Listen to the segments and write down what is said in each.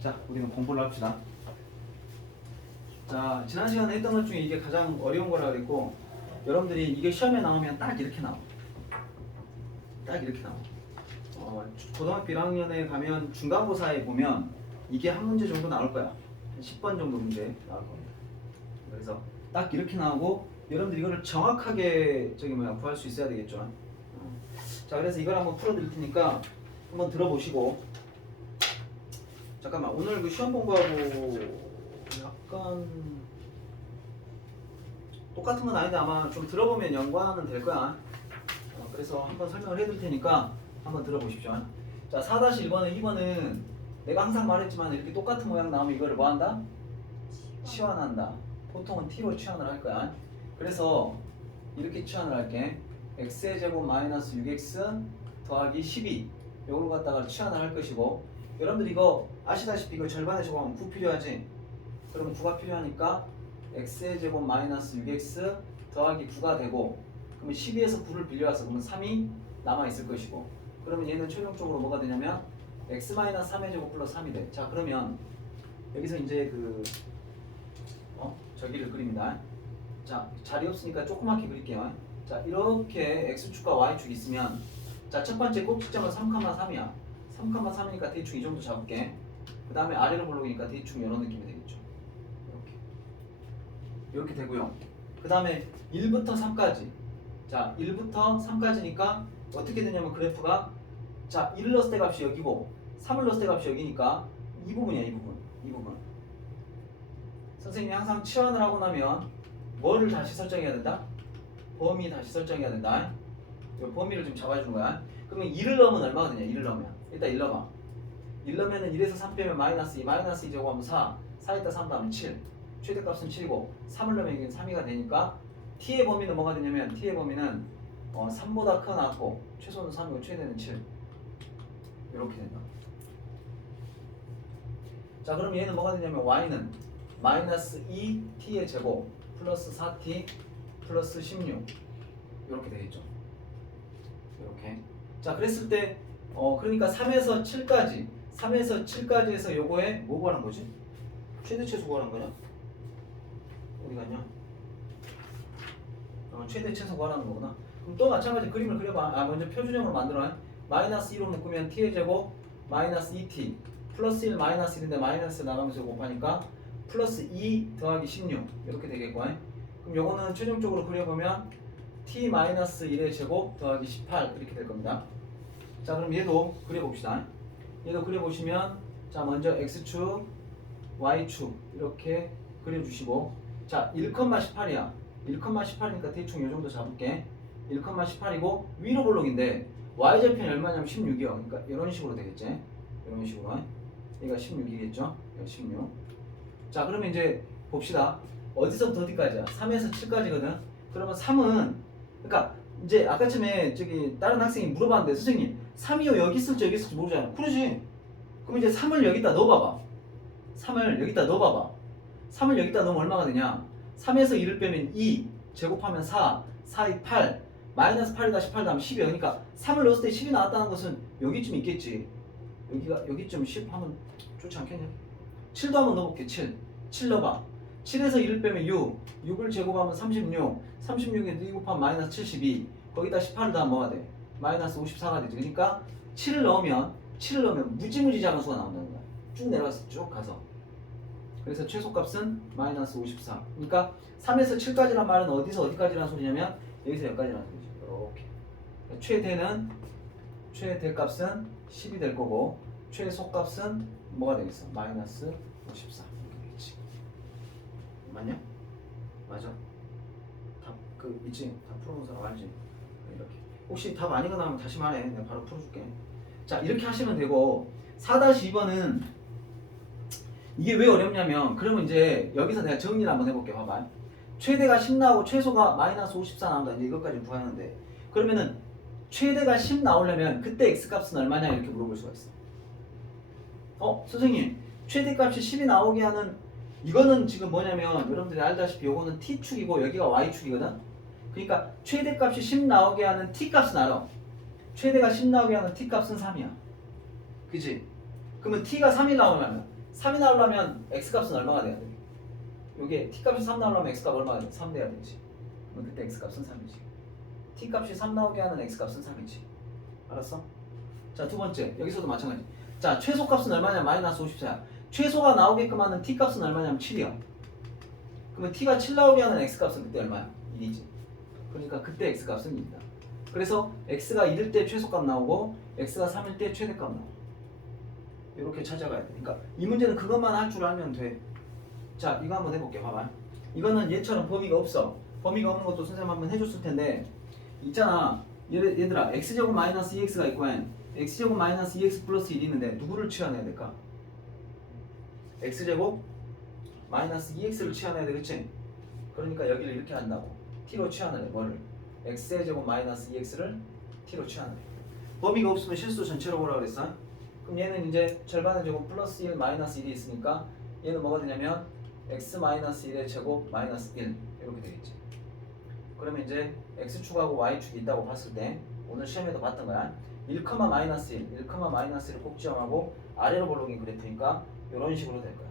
자, 우리는 공부를 합시다. 자, 지난 시간에 했던 것 중에 이게 가장 어려운 거라 그랬고, 여러분들이 이게 시험에 나오면 딱 이렇게 나와. 딱 이렇게 나와. 고등학교 1학년에 가면 중간고사에 보면 이게 한 문제 정도 나올 거야. 한 10번 정도 문제 나올 겁니다. 그래서 딱 이렇게 나오고, 여러분들 이거를 정확하게 구할 수 있어야 되겠죠. 자, 그래서 이걸 한번 풀어드릴 테니까 한번 들어보시고. 잠깐만, 오늘 그 시험 공부하고 약간 똑같은 건 아닌데 아마 좀 들어보면 연관은 될 거야. 그래서 한번 설명을 해드릴 테니까 한번 들어보십시오. 자, 4-1번은 2번은 내가 항상 말했지만 이렇게 똑같은 모양 나오면 이거를 뭐 한다? 치환한다. 보통은 t로 치환을 할 거야. 그래서 이렇게 치환을 할게. x의 제곱 마이너스 6x 더하기 12 요걸 갖다가 치환을 할 것이고, 여러분들 이거 아시다시피 이거 절반의 제곱하면 9 필요하지? 그러면 9가 필요하니까 x의 제곱 마이너스 6x 더하기 9가 되고, 그러면 12에서 9를 빌려와서 그러면 3이 남아있을 것이고, 그러면 얘는 최종적으로 뭐가 되냐면 x 마이너스 3의 제곱 플러스 3이 돼. 자, 그러면 여기서 이제 저기를 그립니다. 자, 자리 없으니까 조그맣게 그릴게요. 자, 이렇게 x축과 y축이 있으면, 자, 첫 번째 꼭지점은 3,3이야. 3,3이니까 대충 이 정도 잡을게. 그 다음에 아래로 볼록이니까 대충 이런 느낌이 되겠죠. 이렇게 되고요. 그 다음에 1부터 3까지. 자, 1부터 3까지니까 어떻게 되냐면 그래프가, 자, 1을 넣었을 때 값이 여기고 3을 넣었을 때 값이 여기니까 이 부분이야. 이 부분. 선생님이 항상 치환을 하고 나면 뭐를 다시 설정해야 된다? 범위 다시 설정해야 된다. 이 범위를 좀 잡아주는 거야. 그러면 2를 넣으면 얼마가 되냐? 2를 넣으면 일단 1 넣어봐. 1 넣으면 1에서 3 빼면 마이너스 2, 마이너스 2 제곱하면 4, 4에다 3 더하면 7, 최대값은 7이고 3을 넣으면 이게 3이가 되니까 t의 범위는 뭐가 되냐면, t의 범위는 3보다 큰 같고 최소는 3이고 최대는 7 이렇게 된다. 자, 그럼 얘는 뭐가 되냐면 y는 마이너스 2t의 제곱 플러스 4t 플러스 16 이렇게 되겠죠. 이렇게. 자, 그랬을 때 그러니까 3에서 7까지에서 요거에 뭐 구하는 거지? 최대 최소 구하는 거냐? 어디 갔냐? 최대 최소 구하는 거구나. 그럼 또 마찬가지 그림을 그려봐. 먼저 표준형으로 만들어. 마이너스 2로 묶으면 t의 제곱 마이너스 2t 플러스 1 마이너스 1인데 마이너스 나가면서 곱하니까 플러스 2 더하기 16 이렇게 되겠고, 그럼 요거는 최종적으로 그려보면 t 마이너스 1의 제곱 더하기 18 이렇게 될 겁니다. 자, 그럼 얘도 그려봅시다. 얘도 그려보시면, 자, 먼저 x축, y축 이렇게 그려주시고, 자, 1,18이야. 1,18이니까 대충 이 정도 잡을게. 1,18이고 위로 볼록인데 y절편이 얼마냐면 16이요. 그러니까 이런 식으로 되겠지. 이런 식으로. 얘가 16이겠죠. 얘가 16. 자, 그러면 이제 봅시다. 어디서부터 어디까지야? 3에서 7까지거든. 그러면 3은, 그러니까 이제 아까 전에 다른 학생이 물어봤는데, 선생님 3이요 여기 있을지 여기 있을지 모르잖아. 그러지. 그럼 이제 3을 여기다 넣어봐봐. 3을 여기다 넣으면 얼마가 되냐? 3에서 2를 빼면 2 제곱하면 4, 4, 2, 8 마이너스 8에다 18 다음 10이야. 그러니까 3을 넣었을 때 10이 나왔다는 것은 여기쯤 있겠지. 여기쯤 10 하면 좋지 않겠냐? 7도 한번 넣어볼게. 7 넣어봐. 7에서 2를 빼면 6을 제곱하면 36, 36에 2 곱하면 마이너스 72, 거기다 18을 더하면 뭐가 돼? 마이너스 54가 되지. 그러니까 7을 넣으면 무지무지 작은 수가 나온다는 거야. 쭉 내려가서 쭉 가서. 그래서 최소값은 마이너스 54. 그러니까 3에서 7까지란 말은 어디서 어디까지라는 소리냐면 여기서 여기까지라는 소리죠. 이렇게. 최대값은 10이 될 거고, 최소값은 뭐가 되겠어? 마이너스 54 이렇게 되겠지. 맞냐? 맞아. 답 있지? 답 풀어놓은 사람 알지? 이렇게. 혹시 답 아니거나 하면 다시 말해. 내가 바로 풀어줄게. 자, 이렇게 하시면 되고, 4-2번은 이게 왜 어렵냐면, 그러면 이제 여기서 내가 정리를 한번 해볼게. 봐봐. 최대가 10 나오고 최소가 마이너스 54 나온다. 이제 이것까지 구하는데, 그러면은 최대가 10 나오려면 그때 x값은 얼마냐 이렇게 물어볼 수가 있어. 선생님 최대값이 10이 나오게 하는 이거는 지금 뭐냐면, 여러분들이 알다시피 요거는 t축이고 여기가 y축이거든. 그러니까 최대값이 10 나오게 하는 t값은 알아. 최대가 10 나오게 하는 t값은 3이야. 그치? 그러면 t가 3이 나오면 3이 나오려면 x값은 얼마가 돼야 돼? 요게 t값이 3 나오려면 x값 얼마가 돼? 3 돼야 되지. 그럼 그때 x값은 3이지. t값이 3 나오게 하는 x값은 3이지. 알았어? 자, 두 번째. 여기서도 마찬가지. 자, 최소값은 얼마냐? 마이너스 54야. 최소가 나오게끔 하는 t값은 얼마냐면 7이야. 그러면 t가 7 나오게 하는 x값은 그때 얼마야? 1이지. 그러니까 그때 x값은 2이다. 그래서 x가 1일 때 최소값 나오고 x가 3일 때 최대값 나와. 이렇게 찾아가야 돼. 그러니까 이 문제는 그것만 할 줄 알면 돼. 자, 이거 한번 해볼게. 봐봐. 이거는 얘처럼 범위가 없어. 범위가 없는 것도 선생님 한번 해줬을 텐데 있잖아. 얘들아 x제곱 마이너스 2x가 있고 x제곱 마이너스 2x 플러스 1이 있는데 누구를 치환해야 될까? x제곱 마이너스 2x를 치환해야 돼. 그치? 그러니까 여기를 이렇게 한다고. t로 치환을 해. 뭐를? x제곱 마이너스 2x를 t로 치환을 해. 범위가 없으면 실수 전체로 보라 그랬어. 그럼 얘는 이제 절반의 제곱 플러스 1 마이너스 1이 있으니까 얘는 뭐가 되냐면 x 마이너스 1의 제곱 마이너스 1 이렇게 되겠지. 그러면 이제 x축하고 y축이 있다고 봤을 때 오늘 시험에도 봤던 거야. 1, 마이너스 1, 1, 마이너스 1을 꼭 지정하고 아래로 볼록인 그래프니까 이런 식으로 될 거야.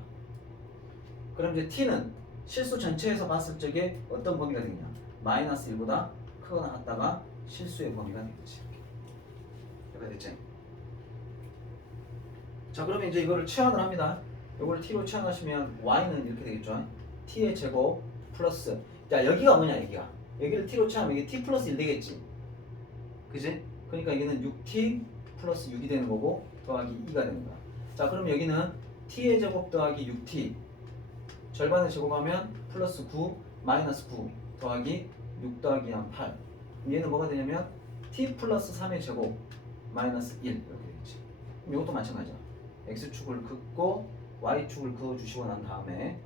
그럼 이제 t는 실수 전체에서 봤을 적에 어떤 범위가 되겠냐? 마이너스 1보다 크거나 같다가 실수의 범위가 되겠지. 이렇게 됐지? 자, 그러면 이제 이거를 치환을 합니다. 이걸 t로 치환하시면 y는 이렇게 되겠죠. t의 제곱 플러스, 자 여기가 뭐냐 여기를 t로 치환하면 이게 t 플러스 1 되겠지. 그지? 그러니까 여기는 6t 플러스 6이 되는 거고 더하기 2가 되는 거야. 자, 그럼 여기는 t의 제곱 더하기 6t 절반의 제곱하면 플러스 9 마이너스 9 더하기 6 더하기 8. 얘는 뭐가 되냐면 t 플러스 3의 제곱 마이너스 1 이렇게 되겠지. 그럼 이것도 마찬가지야. x축을 긋고 y축을 그어주시고 난 다음에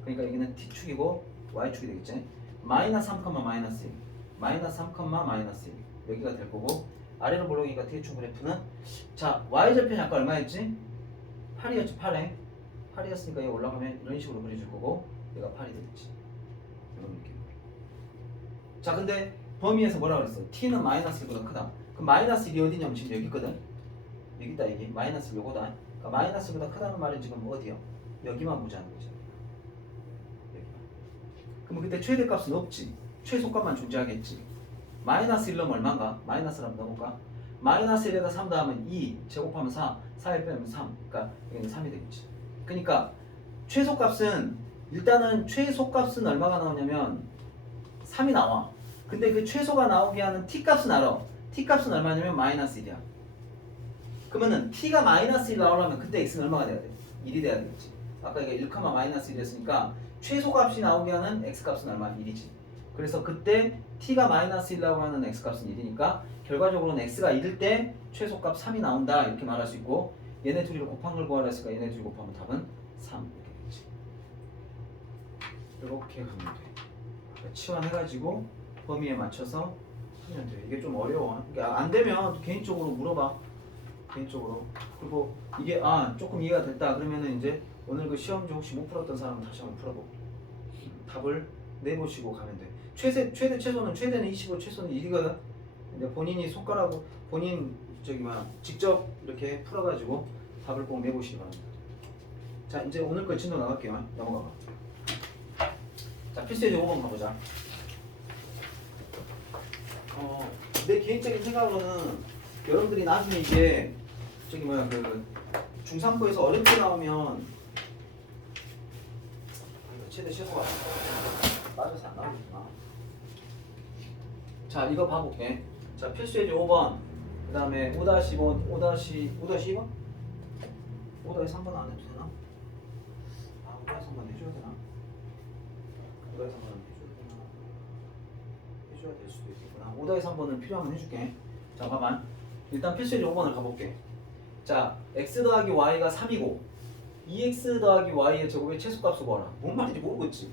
그러니까 여기는 t축이고 y축이 되겠지. 마이너스 3, 마이너스 1 마이너스 3, 마이너스 1 여기가 될 거고 아래로 볼록이니까 t축 그래프는 자 y절편이 아까 얼마였지? 8이었지. 8에 8이었으니까 여기 올라가면 이런 식으로 그려줄 거고 얘가 8이 되겠지. 이런 느낌. 자, 근데 범위에서 뭐라 그랬어? t는 마이너스 1보다 크다. 그럼 마이너스 1이 어디냐면 지금 여기 있거든. 여기 있다. 여기 마이너스 1 요거다. 그러니까 마이너스 1보다 크다는 말은 지금 어디요? 여기만 보자는 거죠. 여기만. 그럼 그때 최대값은 없지. 최소값만 존재하겠지. 마이너스 1 넣으면 얼마인가? 마이너스를 한번 넣어볼까? 마이너스 1에다 3 더하면 2 제곱하면 4 4에 빼면 3 그러니까 여기는 3이 되겠지. 그러니까 최소값은 일단은 최소값은 얼마가 나오냐면 3이 나와. 근데 그 최소가 나오게 하는 t값은 알아. t값은 얼마냐면 마이너스 1이야. 그러면은 t가 마이너스 1 나오려면 그때 x는 얼마가 돼야 돼? 1이 돼야 되겠지. 아까 이게 1, 마이너스 1이었으니까 최소값이 나오게 하는 x값은 얼마? 1이지. 그래서 그때 t가 마이너스 1 나오고 하는 x값은 1이니까 결과적으로는 x가 1일 때 최소값 3이 나온다 이렇게 말할 수 있고 얘네 둘이를 곱한 걸 구하라 했으니까 얘네 둘이 곱하면 답은 3 이렇게 되겠지. 이렇게 가면 돼. 치환해가지고 범위에 맞춰서 하면 돼. 이게 좀 어려워. 그러니까 안 되면 개인적으로 물어봐. 개인적으로. 그리고 이게 조금 이해가 됐다 그러면은 이제 오늘 그 시험지 혹시 못 풀었던 사람은 다시 한번 풀어보고 답을 내보시고 가면 돼. 최대 최소는 최대는 25 최소는 1이거든. 근데 본인이 손가락으로 본인 직접 이렇게 풀어가지고 답을 꼭 내보시기 바랍니다. 자, 이제 오늘 거 진도 나갈게요. 넘어가 봐. 자, 필수예제 5번 가보자. 내 개인적인 생각으로는 여러분들이 나중에 이게 그 중3부에서 어렵게 나오면 최대 최소가 맞아서 안 나오겠구나. 자, 이거 봐볼게. 자, 필수예제 5번 그 다음에 5-2번 5-2번? 5-3번 안 해도 되나? 5-3번 해줘야 되나? 5-3번 해줘야 될 수도 있겠구나. 5-3번은 필요하면 해줄게. 자, 봐봐. 일단 필수예제 5번을 가볼게. 자, x 더하기 y가 3이고 2x 더하기 y의 제곱의 최소값을 구하라. 뭔 말인지 모르겠지.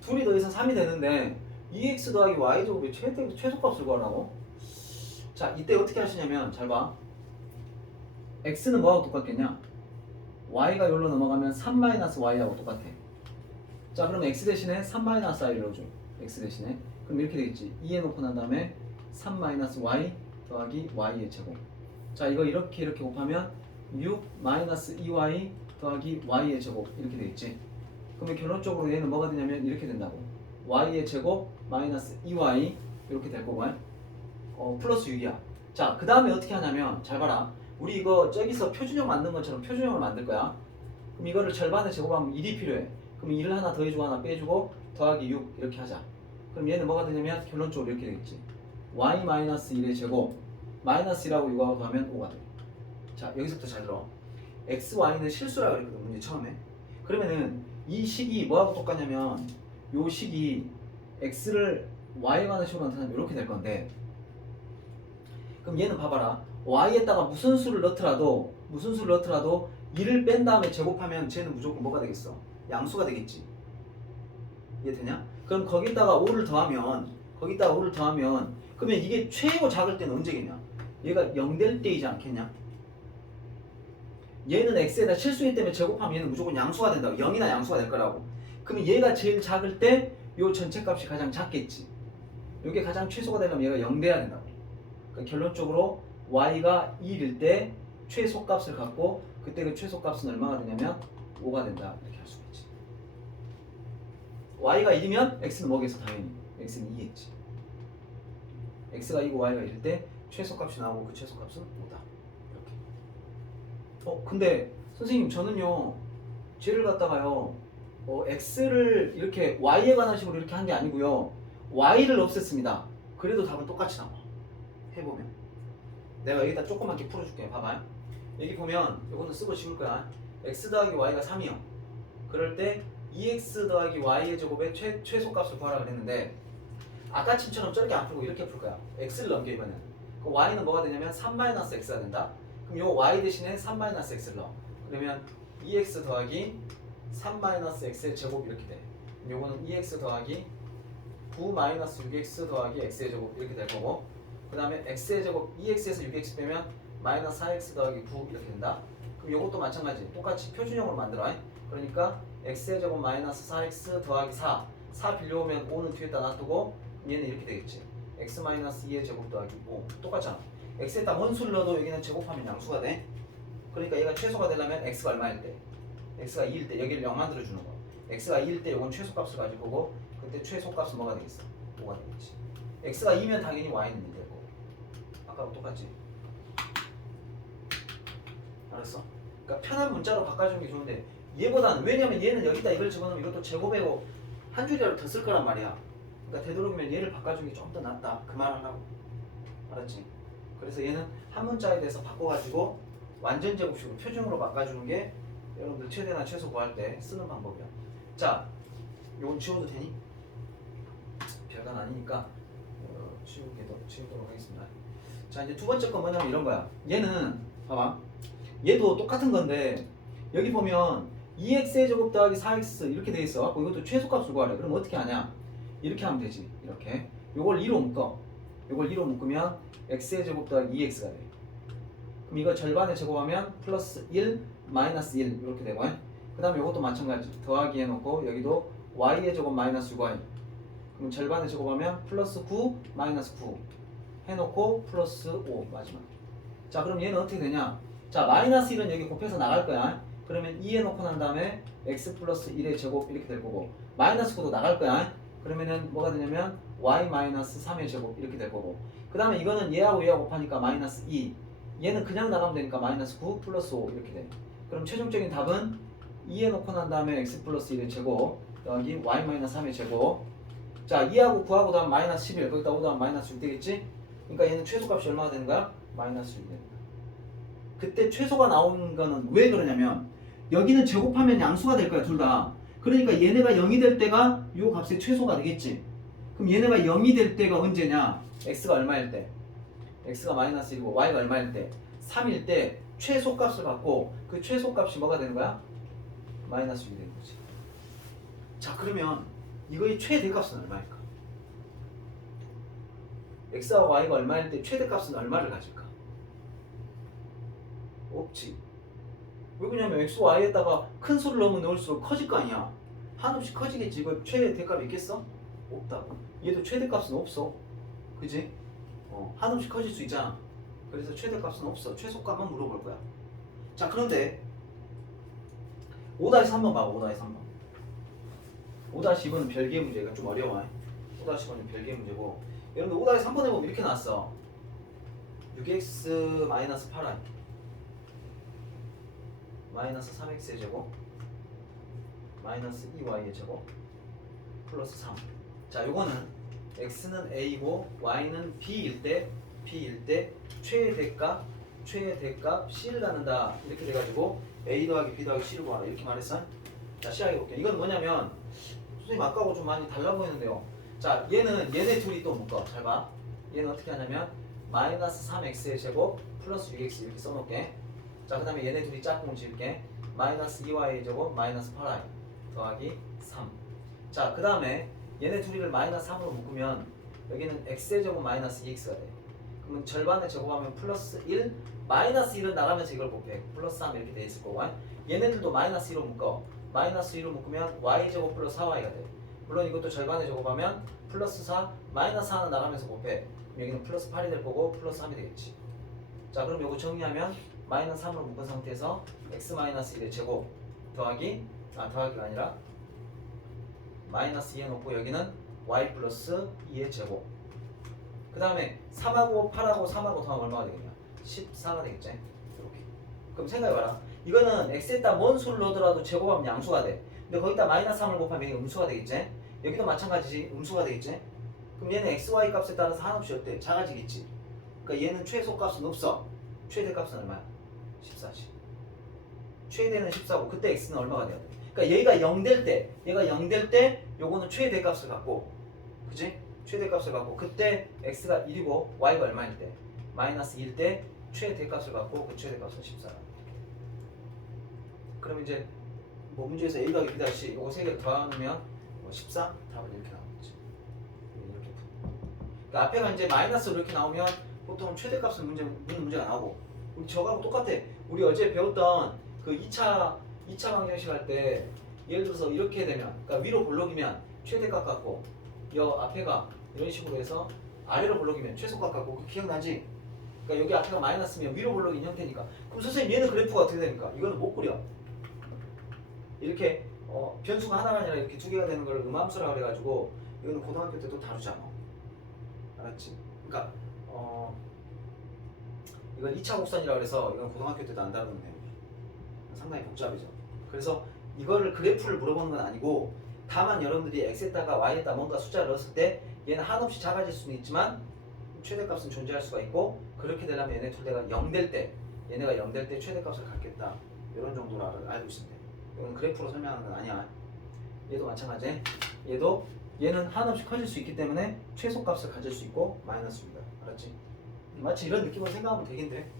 둘이 더해서 3이 되는데 2x 더하기 y 제곱의 최소값을 구하라고? 자, 이때 어떻게 하시냐면 잘 봐. x는 뭐하고 똑같겠냐? y가 여기로 넘어가면 3-y하고 똑같아. 자, 그럼 x 대신에 3-i를 넣어줘. x 대신에. 그럼 이렇게 되겠지. 2에 놓고 난 다음에 3-y 더하기 y의 제곱. 자, 이거 이렇게 곱하면 6 마이너스 2y 더하기 y의 제곱 이렇게 되겠지. 그러면 결론적으로 얘는 뭐가 되냐면 이렇게 된다고. y의 제곱 마이너스 2y 이렇게 될 거고 플러스 6이야. 자, 그 다음에 어떻게 하냐면 잘 봐라. 우리 이거 저기서 표준형 만든 것처럼 표준형을 만들 거야. 그럼 이거를 절반에 제곱하면 1이 필요해. 그럼 1을 하나 더해주고 하나 빼주고 더하기 6 이렇게 하자. 그럼 얘는 뭐가 되냐면 결론적으로 이렇게 되겠지. y 마이너스 1의 제곱 마이너스 1하고 6하고 더하면 5가 돼. 자, 여기서부터 잘 들어. x, y는 실수라고 그랬거든 문제 처음에. 그러면은 이 식이 뭐하고 똑같냐면 요 식이 x를 y에 관한 식으로 나타나면 이렇게 될 건데, 그럼 얘는 봐봐라. y에다가 무슨 수를 넣더라도 2를 뺀 다음에 제곱하면 쟤는 무조건 뭐가 되겠어? 양수가 되겠지. 이해되냐? 그럼 거기다가 5를 더하면 그러면 이게 최고 작을 때는 언제겠냐? 얘가 0 될 때이지 않겠냐? 얘는 x에다 실수이기 때문에 제곱하면 얘는 무조건 양수가 된다고. 0이나 양수가 될 거라고. 그러면 얘가 제일 작을 때 요 전체 값이 가장 작겠지. 이게 가장 최소가 되려면 얘가 0 돼야 된다고. 그러니까 결론적으로 y가 1일 때 최소값을 갖고 그때 그 최소값은 얼마가 되냐면 5가 된다. 이렇게 할 수가 있지. y가 1이면 x는 뭐겠어? 당연히 x는 2겠지. x가 2고 y가 1일 때 최소값이 나오고 그 최소값은 5다. 이렇게. 근데 선생님 저는요 쟤를 갖다가요 x를 이렇게 y에 관한 식으로 이렇게 한 게 아니고요 y를 없앴습니다. 그래도 답은 똑같이 나와. 해보면 내가 여기다 조그맣게 풀어줄게. 봐봐요. 여기 보면 이거는 쓰고 지울 거야. x 더하기 y가 3이요. 그럴 때 2x 더하기 y의 제곱의 최소값을 구하라 그랬는데 아까 침처럼 저렇게 안 풀고 이렇게 풀 거야. x를 넘겨 이번에는. 그 y는 뭐가 되냐면 3-x가 된다. 그럼 요 y 대신에 3-x를 넣어. 그러면 2x 더하기 3-x의 제곱 이렇게 돼. 요거는 2x 더하기 9-6x 더하기 x의 제곱 이렇게 될 거고, 그 다음에 x의 제곱 2x에서 6x 빼면 마이너스 4x 더하기 9 이렇게 된다. 그럼 요것도 마찬가지 똑같이 표준형으로 만들어. 그러니까 x의 제곱 마이너스 4x 더하기 4 빌려오면 5는 뒤에다 놔두고 얘는 이렇게 되겠지. x 마이너스 2의 제곱 더하기 5 똑같잖아. x에다 원수를 넣어도 여기는 제곱하면 양수가 돼. 그러니까 얘가 최소가 되려면 x가 얼마일 때? x가 2일 때 여기를 0 만들어주는 거. x가 2일 때 이건 최소값을 가지고 오고 그때 최소값은 뭐가 되겠어? 5가 되겠지. x가 2면 당연히 y는 1 되고 아까랑 똑같지? 알았어? 그러니까 편한 문자로 바꿔주는 게 좋은데 얘보다는, 왜냐면 얘는 여기다 이걸 집어넣으면 이것도 제곱이고 한 줄이라도 더 쓸 거란 말이야. 그러니까 되도록이면 얘를 바꿔주는 게 좀 더 낫다. 그 말을 하라고. 알았지? 그래서 얘는 한 문자에 대해서 바꿔가지고 완전 제곱식으로 표준으로 바꿔주는 게 여러분들 최대나 최소 구할 때 쓰는 방법이야. 자, 요건 지워도 되니? 별건 아니니까 지우도록 하겠습니다. 자, 이제 두 번째 건 뭐냐면 이런 거야. 얘는 봐봐. 얘도 똑같은 건데 여기 보면 2x의 제곱 더하기 4x 이렇게 돼 있어. 이것도 최소값을 구하래. 그럼 어떻게 하냐? 이렇게 하면 되지. 이렇게. 요걸 2로 묶어. 요걸 2로 묶으면 x의 제곱 더하기 2x가 돼. 그럼 이거 절반에 제곱하면 플러스 1 마이너스 1 이렇게 되고, 그 다음에 이것도 마찬가지 더하기 해놓고 여기도 y의 제곱 마이너스 6y, 그럼 절반에 제곱하면 플러스 9 마이너스 9 해놓고 플러스 5 마지막. 자, 그럼 얘는 어떻게 되냐? 자, 마이너스 1은 여기 곱해서 나갈 거야. 그러면 2 해놓고 난 다음에 x 플러스 1의 제곱 이렇게 될 거고, 마이너스 9도 나갈 거야. 그러면은 뭐가 되냐면 y 마이너스 3의 제곱 이렇게 될 거고, 그 다음에 이거는 얘하고 얘하고 곱하니까 마이너스 2, 얘는 그냥 나가면 되니까 마이너스 9 플러스 5 이렇게 돼. 그럼 최종적인 답은 2 해놓고 난 다음에 x 플러스 1의 제곱 여기 y 마이너스 3의 제곱. 자, 2하고 9하고 더하면 마이너스 11, 거기다 5 더하면 마이너스 6 되겠지? 그러니까 얘는 최소값이 얼마가 되는 거야? 마이너스 6이 되는 거야. 그때 최소가 나오는 거는 왜 그러냐면 여기는 제곱하면 양수가 될 거야, 둘 다. 그러니까 얘네가 0이 될 때가 요 값의 최소가 되겠지. 그럼 얘네가 0이 될 때가 언제냐? x가 얼마일 때? x가 마이너스 1이고 y가 얼마일 때? 3일 때 최소값을 갖고 그 최소값이 뭐가 되는 거야? 마이너스 6이 되는 거지. 자, 그러면 이거의 최대값은 얼마일까? x와 y가 얼마일 때 최대값은 얼마를 가질까? 없지. 왜 그러냐면 x, y에다가 큰 수를 넣으면 넣을수록 커질 거 아니야. 한없이 커지겠지. 이거 최대값이 있겠어? 없다고. 얘도 최대값은 없어. 그지? 한없이 커질 수 있잖아. 그래서 최대값은 없어. 최소값만 물어볼 거야. 자 그런데 5-3번 봐봐. 5-3번. 5-2번은 별개의 문제가 좀 어려워. 5-2번은 별개의 문제고 여러분들 5-3번에 보면 이렇게 나왔어. 6x 마이너스 8i 마이너스 3x의 제곱 마이너스 2y의 제곱 플러스 3. 자 요거는 x는 a고 y는 b일 때 최대값 c를 갖는다 이렇게 돼가지고 a 더하기 b 더하기 c를 구하라 이렇게 말했어. 자 시작해 볼게요. 이건 뭐냐면 선생님 아까하고 좀 많이 달라 보이는데요. 자 얘네 둘이 또 묶어. 잘 봐. 얘는 어떻게 하냐면 마이너스 3x의 제곱 플러스 6x 이렇게 써놓을게. 자 그 다음에 얘네 둘이 짝꿍을 지을게. 마이너스 2y의 제곱 마이너스 8i 더하기 3. 자 그 다음에 얘네 둘이를 마이너스 3으로 묶으면 여기는 x의 제곱 마이너스 2x가 돼. 그러면 절반에 제곱하면 플러스 1 마이너스 1은 나가면서 이걸 곱해. 플러스 3 이렇게 돼 있을 거고 얘네들도 마이너스 1로 묶어. 마이너스 1로 묶으면 y제곱 플러스 4y가 돼. 물론 이것도 절반에 제곱하면 플러스 4 마이너스 4는 나가면서 곱해. 여기는 플러스 8이 될 거고 플러스 3이 되겠지. 자 그럼 이거 정리하면 마이너스 3으로 묶은 상태에서 x 마이너스 1의 제곱 더하기가 아니라 마이너스 2 해놓고 여기는 y 플러스 2의 제곱. 그 다음에 3하고 8하고 3하고 더하면 얼마가 되겠냐? 14가 되겠지. 이렇게. 그럼 생각해봐라. 이거는 x에다 뭔 수를 넣더라도 제곱하면 양수가 돼. 근데 거기다 마이너스 3을 곱하면 이게 음수가 되겠지. 여기도 마찬가지지. 음수가 되겠지. 그럼 얘는 x, y 값에 따라서 한없이 어때? 작아지겠지. 그러니까 얘는 최소값은 없어. 최대값은 얼마야? 14지. 최대는 14고 그때 x는 얼마가 돼야 돼? 그러니까 얘가 0 될 때 요거는 최대값을 갖고 그치? 최대값을 갖고 그때 x가 1이고 y가 얼마일 때? 마이너스 1일 때 최대값을 갖고 그 최대값은 14라. 그럼 이제 뭐 문제에서 a 더하기 b 더하기 c 요거 세 개를 더하면 14? 답은 이렇게 나오겠지. 이렇게. 그러니까 앞에가 이제 마이너스로 이렇게 나오면 보통 최대값을 문제가 나오고 우리 저거하고 똑같아. 우리 어제 배웠던 그 2차 방정식 할 때 예를 들어서 이렇게 되면 그러니까 위로 볼록이면 최대값 갖고 여 앞에가 이런 식으로 해서 아래로 볼록이면 최소값 갖고 그 기억나지? 그러니까 여기 앞에가 마이너스면 위로 볼록인 형태니까 그럼 선생님 얘는 그래프가 어떻게 되니까 이거는 못 그려. 이렇게 변수가 하나가 아니라 이렇게 두 개가 되는 걸 음함수라 그래가지고 이거는 고등학교 때도 다루잖아. 알았지? 그러니까 이건 2차 곡선이라 그래서 이건 고등학교 때도 안 다루는 내용이에요. 상당히 복잡해져. 그래서 이거를 그래프를 물어보는 건 아니고 다만 여러분들이 x에다가 y에다 뭔가 숫자를 넣었을 때 얘는 한없이 작아질 수는 있지만 최대값은 존재할 수가 있고 그렇게 되려면 얘네 둘 다가 0 될 때 얘네가 0 될 때 최대값을 갖겠다. 이런 정도로 알고 있으면 돼. 이건 그래프로 설명하는 건 아니야. 얘도 마찬가지. 얘는 한없이 커질 수 있기 때문에 최소값을 가질 수 있고 마이너스입니다. 알았지? 마치 이런 느낌으로 생각하면 되긴 돼.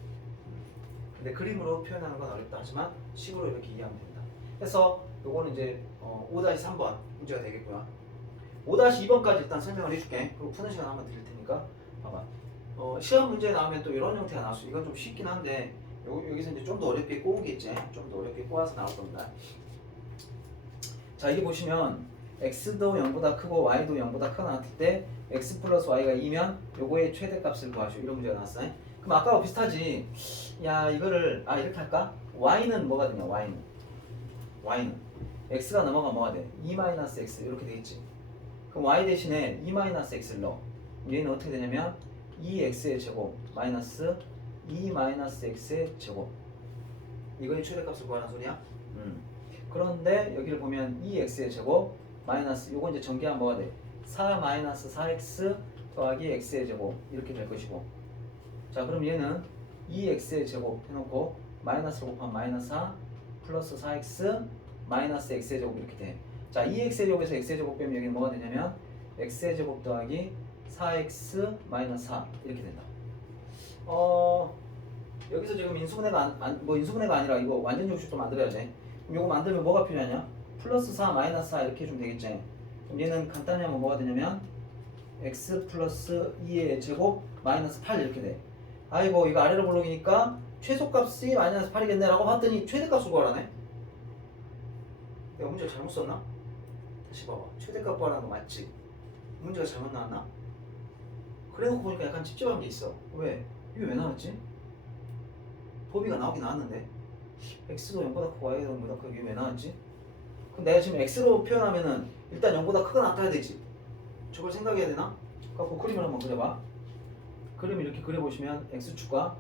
근데 그림으로 표현하는 건 어렵다 하지만 식으로 이렇게 이해하면 된다. 그래서 요거는 이제 5-3번 문제가 되겠고요. 5-2번까지 일단 설명을 해줄게. 그리고 푸는 시간 한번 드릴 테니까 봐봐. 시험 문제 나오면 또 이런 형태가 나올 수. 이건 좀 쉽긴 한데 여기서 이제 좀 더 어렵게 꼬은 게 있지. 좀 더 어렵게 꼬아서 나올 겁니다. 자 이게 보시면 x도 0보다 크고 y도 0보다 크게 나왔을 때 x 플러스 y가 2면 요거의 최대값을 구하시오. 이런 문제가 나왔어요. 그럼 아까와 비슷하지. 야 이거를 이렇게 할까? y는 뭐가 되냐? y는 x가 넘어가면 뭐가 돼? 2-x 이렇게 되겠지. 그럼 y 대신에 2-x를 넣어. 얘는 어떻게 되냐면 2x의 제곱 마이너스 2-x의 제곱. 이거의 최대값을 구하는 소리야? 그런데 여기를 보면 2x의 제곱 마이너스 요거 이제 전개하면 뭐가 돼? 4-4x 더하기 x의 제곱 이렇게 될 것이고. 자 그럼 얘는 2x의 제곱 해놓고 마이너스로 곱하면 마이너스 4 플러스 4x 마이너스 x의 제곱 이렇게 돼. 자 2x의 제곱에서 x의 제곱 빼면 여기는 뭐가 되냐면 x의 제곱 더하기 4x 마이너스 4 이렇게 된다. 여기서 지금 인수분해가 인수분해가 아니라 이거 완전 조식도 만들어야지. 그럼 이거 만들면 뭐가 필요하냐? 플러스 4 마이너스 4 이렇게 해주면 되겠지. 그럼 얘는 간단히 하면 뭐가 되냐면 x 플러스 2의 제곱 마이너스 8 이렇게 돼. 아이고 이거 아래로 볼록이니까 최소값이 마이너스 8이겠네 라고 봤더니 최대값을 구하라네. 내가 문제를 잘못 썼나? 다시 봐봐. 최대값 구하라는 거 맞지? 문제가 잘못 나왔나? 그래놓고 보니까 약간 찝찝한 게 있어. 왜? 이게 왜 나왔지? 도비가 나오긴 나왔는데 x도 0보다 크고 y가 0보다 크고 이게 왜 나왔지? 그럼 내가 지금 x로 표현하면은 일단 0보다 크가 나타나야 되지. 저걸 생각해야 되나? 갖고 그림을 한번 그려봐. 그림 이렇게 그려보시면 x축과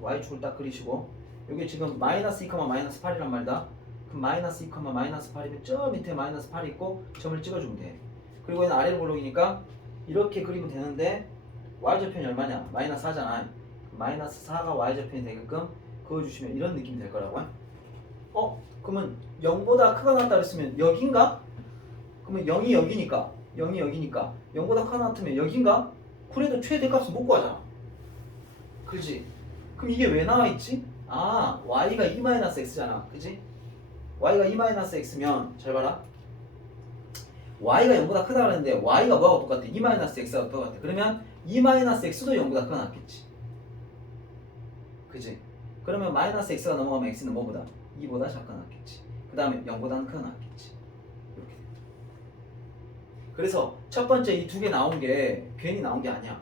y축을 딱 그리시고 여기 지금 마이너스 2, 마이너스 8이란 말이다. 그럼 마이너스 2, 마이너스 8이면 저 밑에 마이너스 8이 있고 점을 찍어주면 돼. 그리고 얘는 아래로 볼록이니까 이렇게 그리면 되는데 y좌편이 얼마냐? 마이너스 4잖아. 마이너스 4가 y좌편이 되게끔 그어주시면 이런 느낌이 될 거라고. 그러면 0보다 크가 나왔다 그랬으면 여긴가? 그러면 0이 여기니까 0보다 크가 나왔으면 여긴가? 그래도 최대값은 못 구하잖아. 그렇지? 그럼 이게 왜 나와있지? 아, y가 2-x잖아. 그치? y가 2-x면 잘 봐라. y가 0보다 크다 그랬는데 y가 뭐하고 똑같아? 2-x하고 똑같아. 그러면 2-x도 0보다 크가 낫겠지. 그치? 그러면 마이너스 x가 넘어가면 x는 뭐보다? 2보다 작가 낫겠지. 그 다음에 0보다는 크가 낫겠지. 이렇게. 그래서 첫 번째 이 두 개 나온 게 괜히 나온 게 아니야.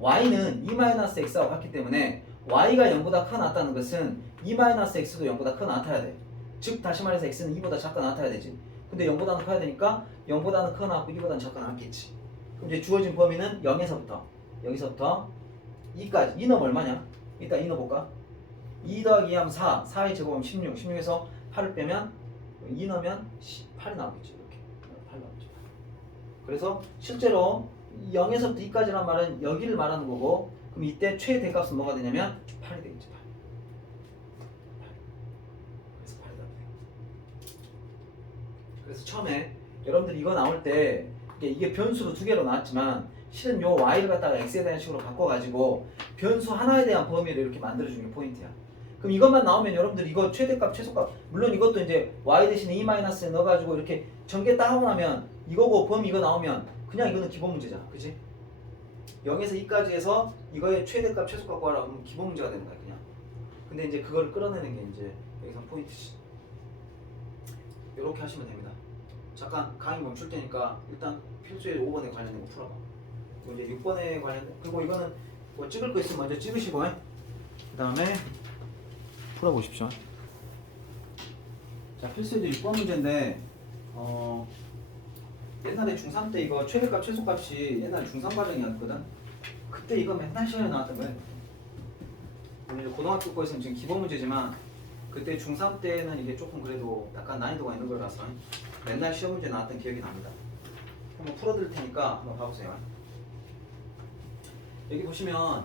y는 2-x하고 같기 때문에 y가 0보다 크가 낫다는 것은 2-x도 0보다 크가 나타야 돼. 즉 다시 말해서 x는 2보다 작가 나타야 되지. 근데 0보다는 커야 되니까 0보다는 크가 나왔고 2보다는 작가 나왔겠지. 그럼 이제 주어진 범위는 0에서부터 여기서부터 2까지. 2넣으면 얼마냐? 이따 2 넣어볼까? 2 더하기 2 하면 4, 4의 제곱하면 16, 16에서 8을 빼면 2 넣으면 8이 나오겠지. 이렇게 8 나오겠지. 그래서 실제로 0에서부터 2까지란 말은 여기를 말하는 거고, 그럼 이때 최대값은 뭐가 되냐면 8이 되겠지. 8. 그래서 8이 나오네. 그래서 처음에 여러분들이 이거 나올 때 이게 변수로 두 개로 나왔지만 실은 요 y를 갖다가 x에 대한 식으로 바꿔가지고 변수 하나에 대한 범위를 이렇게 만들어주는 게 포인트야. 그럼 이것만 나오면 여러분들 이거 최대값, 최소값, 물론 이것도 이제 y 대신에 2-에 넣어가지고 이렇게 전개 딱 하고 나면 이거고 범위 이거 나오면 그냥 이거는 기본 문제잖아. 그치? 0에서 2까지 해서 이거의 최대값, 최소값 구하라 그러면 기본 문제가 되는 거야, 그냥. 근데 이제 그걸 끌어내는 게 이제 여기서 포인트지. 이렇게 하시면 됩니다. 잠깐 강의 멈출 테니까 일단 필수의 5번에 관련된 거 풀어봐. 이제 6번에 관련된, 그리고 이거는 뭐 찍을 거 있으면 먼저 찍으시고 그 다음에 풀어보십시오. 자, 필수의 6번 문제인데 옛날에 중3 때 이거 최대값 최소값이 옛날 중3 과정이었거든. 그때 이거 맨날 시간에 나왔던 거예요. 오늘 고등학교 거에서는 지금 기본 문제지만 그때 중3 때는 이게 조금 그래도 약간 난이도가 있는 거라서 맨날 시험 문제 나왔던 기억이 납니다. 한번 풀어드릴 테니까 한번 봐보세요. 여기 보시면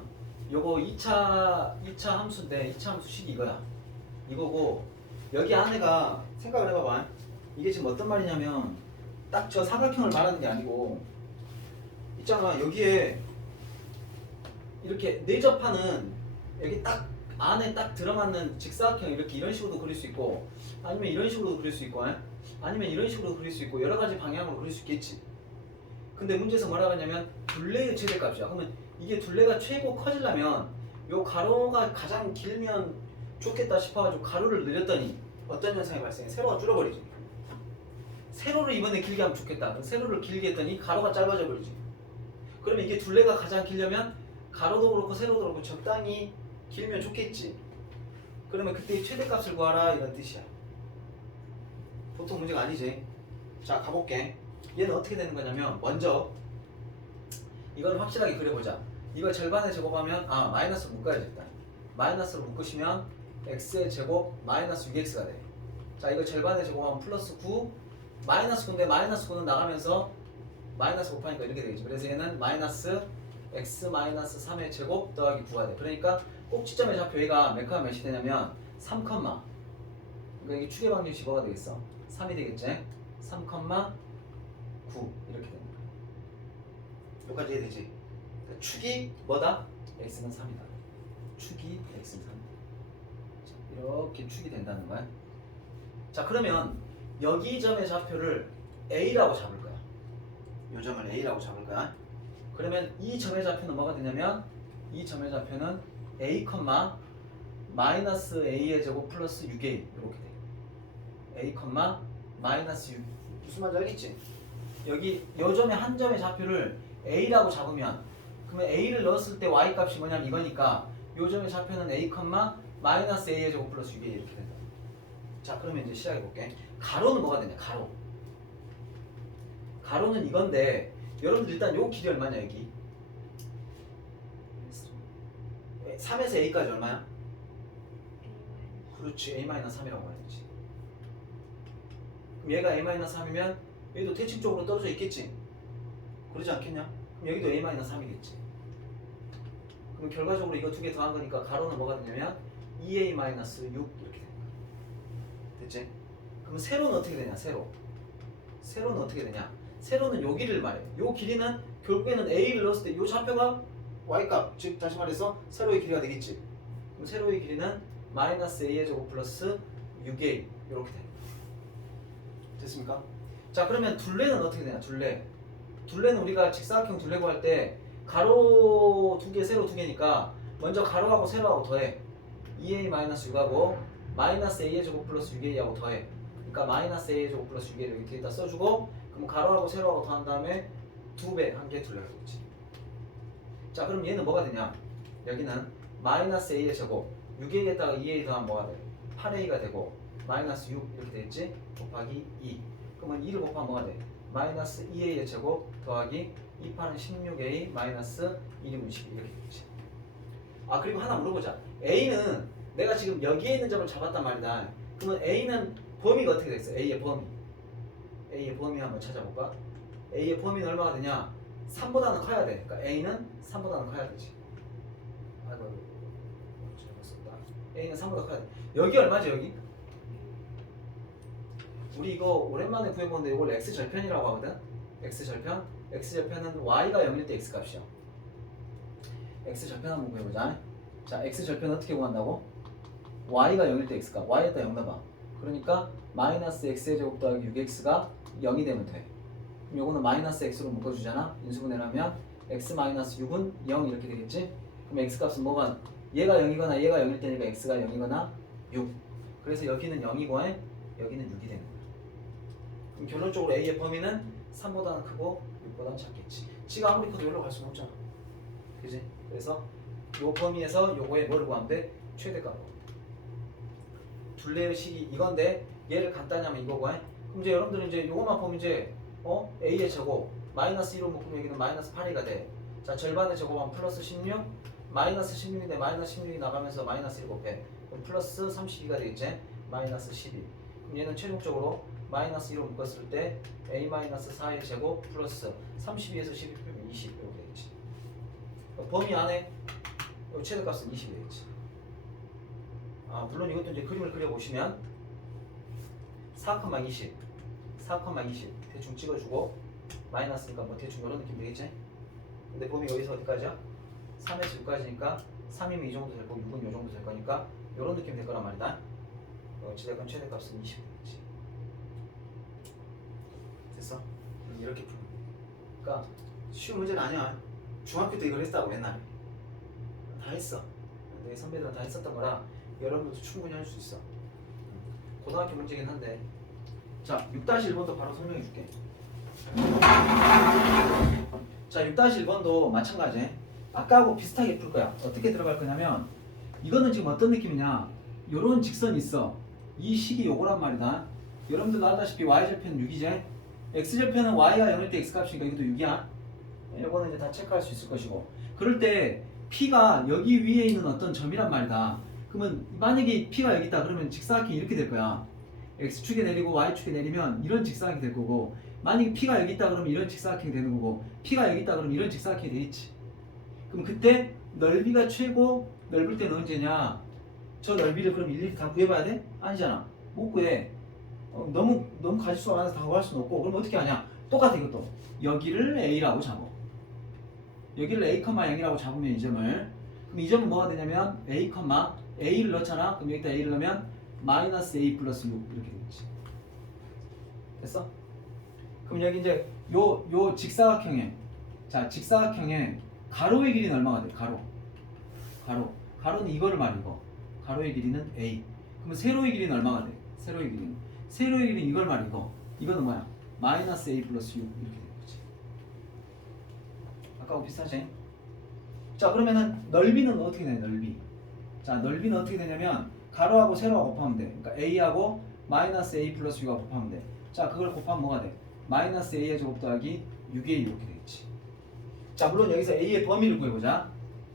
요거 2차 함수인데 2차 함수식이 이거야. 이거고 여기 안에가 생각을 해봐봐. 이게 지금 어떤 말이냐면 딱 저 사각형을 말하는 게 아니고 있잖아. 여기에 이렇게 내접하는 여기 딱 안에 딱 들어맞는 직사각형 이렇게 이런 식으로도 그릴 수 있고 아니면 이런 식으로도 그릴 수 있고 아니면 이런 식으로도 그릴 수 있고 여러 가지 방향으로 그릴 수 있겠지. 근데 문제에서 뭐라고 하냐면 둘레의 최대값이야. 그러면 이게 둘레가 최고 커지려면 요 가로가 가장 길면 좋겠다 싶어가지고 가로를 늘렸더니 어떤 현상이 발생해? 세로가 줄어버리지. 세로를 이번에 길게 하면 좋겠다. 그럼 세로를 길게 했더니 가로가 짧아져 버리지. 그러면 이게 둘레가 가장 길려면 가로도 그렇고 세로도 그렇고 적당히 길면 좋겠지. 그러면 그때 최대값을 구하라 이런 뜻이야. 보통 문제가 아니지. 자, 가볼게. 얘는 어떻게 되는 거냐면 먼저 이걸 확실하게 그려보자. 이걸 절반에 제곱하면 마이너스로 묶어야겠다. 마이너스로 묶으시면 x의 제곱 마이너스 6x가 돼. 자, 이거 절반에 제곱하면 플러스 9 마이너스 9인데 마이너스 9는 나가면서 마이너스 곱하니까 이렇게 되겠죠. 그래서 얘는 마이너스 x 마이너스 3의 제곱 더하기 9가 돼. 그러니까 꼭지점의 좌표 얘가 몇 칸 몇이 되냐면 3, 그러니까 여기 축의 방정식이 뭐가 되겠어? 3이 되겠지? 3, 9 이렇게 되는 거야. 여기까지 이해되지? 그러니까 축이 뭐다? x는 3이다. 축이 x는 3이다. 자, 이렇게 축이 된다는 거야. 자, 그러면 여기 점의 좌표를 a라고 잡을 거야. 이 점을 a라고 잡을 거야. 그러면 이 점의 좌표는 뭐가 되냐면 이 점의 좌표는 a, 마이너스 a의 제곱 플러스 6a 이렇게 돼. a, 마이너스 6. 무슨 말인지 알겠지? 여기 요 점의 한 점의 좌표를 a라고 잡으면 그러면 a를 넣었을 때 y 값이 뭐냐면 이거니까 요 점의 좌표는 a, 마이너스 a의 제곱 플러스 6a 이렇게 된다. 자 그러면 이제 시작해 볼게. 가로는 뭐가 되냐? 가로는 이건데 여러분들 일단 요 길이 얼마냐 여기? 3에서 a까지 얼마야? 그렇지, a-3이라고 말했지. 그럼 얘가 a-3이면 여기도 대칭적으로 떨어져 있겠지? 그러지 않겠냐? 그럼 여기도 a-3이겠지. 그럼 결과적으로 이거 두 개 더한 거니까 가로는 뭐가 되냐면 2a-6 이렇게 되는 거야. 됐지? 그럼 세로는 어떻게 되냐? 세로는 어떻게 되냐? 세로는 요 길이를 말해. 요 길이는 결국에는 a를 넣었을 때 요 좌표가 y값, 즉 다시 말해서 세로의 길이가 되겠지. 그럼 세로의 길이는 -a의 제곱 플러스 6a 이렇게 돼. 됐습니까? 자 그러면 둘레는 어떻게 되냐? 둘레는 우리가 직사각형 둘레 구할 때 가로 두 개, 세로 두 개니까 먼저 가로하고 세로하고 더해. 2a-6하고 -a의 제곱 플러스 6a하고 더해. 그러니까 -a의 제곱 플러스 6a를 여기 뒤에다 써주고, 그럼 가로하고 세로하고 더한 다음에 2배 한 개 둘레가 되겠지. 자 그럼 얘는 뭐가 되냐? 여기는 -a의 제곱 6a에다가 2a 더하면 뭐가 돼? 8a가 되고 -6 이렇게 되겠지? 곱하기 2. 그러면 2를 곱하면 뭐가 돼? -2a의 제곱 더하기 2파는 16a -1이면 12 이렇게 되겠지. 아 그리고 하나 물어보자. a는 내가 지금 여기에 있는 점을 잡았단 말이다. 그러면 a는 범위가 어떻게 되겠어? A의 범위 한번 찾아볼까? A의 범위는 얼마가 되냐? 3보다는 커야 돼. 그러니까 A는 3보다는 커야 되지. 아이고 잘못했다. A는 3보다 커야 돼. 여기 얼마지 여기? 우리 이거 오랜만에 구해보는데 이걸 x절편이라고 하거든? x절편은 y가 0일 때 x값이야. x절편 한번 구해보자. 자 x절편 어떻게 구한다고? y가 0일 때 x값. y에다 0 넣어봐. 그러니까 -x의 제곱 더하기 6x가 0이 되면 돼. 그럼 요거는 -x로 묶어주잖아. 인수분해를 하면 x-6은 0 이렇게 되겠지? 그럼 x값은 뭐가? 얘가 0이거나 얘가 0일 때니까 x가 0이거나 6. 그래서 여기는 0이고 여기는 6이 되는 거야. 그럼 결론적으로 a의 범위는 3보다는 크고 6보다는 작겠지. 지가 아무리 커도 여기로 갈 수는 없잖아. 그지? 그래서 요 범위에서 요거에 뭐를 구하면 돼? 최대값으로. 둘레의 식이 이건데 얘를 간단히 하면 이거고. 그럼 이제 여러분들은 이제 요것만 보면 이제 a의 제곱 -1로 묶으면 여기는 -8a가 돼. 자 절반의 제곱하면 플러스 16 -16인데 -16이 나가면서 -1 곱해. 그럼 플러스 32가 되겠지? -12. 그럼 얘는 최종적으로 -1로 묶었을 때 a-4의 제곱 플러스 32에서 12 빼면 20 이렇게 되겠지. 범위 안에 최대값은 20이 되겠지. 아 물론 이것도 이제 그림을 그려보시면 4,20 대충 찍어주고 마이너스니까 뭐 대충 이런 느낌 되겠지? 근데 범위 여기서 어디까지야? 3에서 6까지니까 3이면 이 정도 될 거고 6은 이 정도 될 거니까 이런 느낌 될 거란 말이다. 어찌됐건 최대값은 20 되겠지. 됐어? 이렇게 풀어. 그러니까 쉬운 문제는 아니야. 중학교 때 이걸 했다고 옛날에 다 했어. 내 선배들은 다 했었던 거라 여러분도 충분히 할 수 있어. 고등학교 문제긴 한데. 자 6-1번도 바로 설명해 줄게. 자 6-1번도 마찬가지. 아까하고 비슷하게 풀 거야. 어떻게 들어갈 거냐면 이거는 지금 어떤 느낌이냐, 요런 직선이 있어. 이 식이 요거란 말이다. 여러분들도 알다시피 y절편은 6이제 x절편은 y가 0일 때 x값이니까 이것도 6이야. 요거는 이제 다 체크할 수 있을 것이고, 그럴 때 p가 여기 위에 있는 어떤 점이란 말이다. 그러면 만약에 p가 여기 있다 그러면 직사각형이 이렇게 될 거야. x축에 내리고 y축에 내리면 이런 직사각형이 될 거고, 만약에 p가 여기 있다 그러면 이런 직사각형이 되는 거고, p가 여기 있다 그러면 이런 직사각형이 되겠지. 그럼 그때 넓이가 최고 넓을 때는 언제냐? 저 넓이를 그럼 일일이 다 구해봐야 돼? 아니잖아. 못 구해. 너무 가지수가 많아서 다 구할 수는 없고, 그럼 어떻게 하냐? 똑같아 이것도. 여기를 a라고 잡아. 여기를 a, 0이라고 잡으면 이 점을, 그럼 이 점은 뭐가 되냐면 a, a를 넣잖아. 그럼 여기다 a를 넣으면 -a 플러스 6 이렇게 되겠지. 됐어? 그럼 여기 이제 요 직사각형에, 자 직사각형에 가로의 길이는 얼마가 돼? 가로는 이거를 말해. 이거 가로의 길이는 a. 그러면 세로의 길이는 얼마가 돼? 세로의 길이는 이걸 말해. 이거는 뭐야? -a 플러스 6 이렇게 되는 거지. 아까하고 비슷하지? 자 그러면은 넓이는 어떻게 되냐? 넓이. 자 넓이는 어떻게 되냐면 가로하고 세로하고 곱하면 돼. 그러니까 a하고 마이너스 a 플러스 b가 곱하면 돼. 자, 그걸 곱하면 뭐가 돼? 마이너스 a의 제곱 더하기 6a 이렇게 되겠지. 자, 물론 여기서 a의 범위를 구해보자.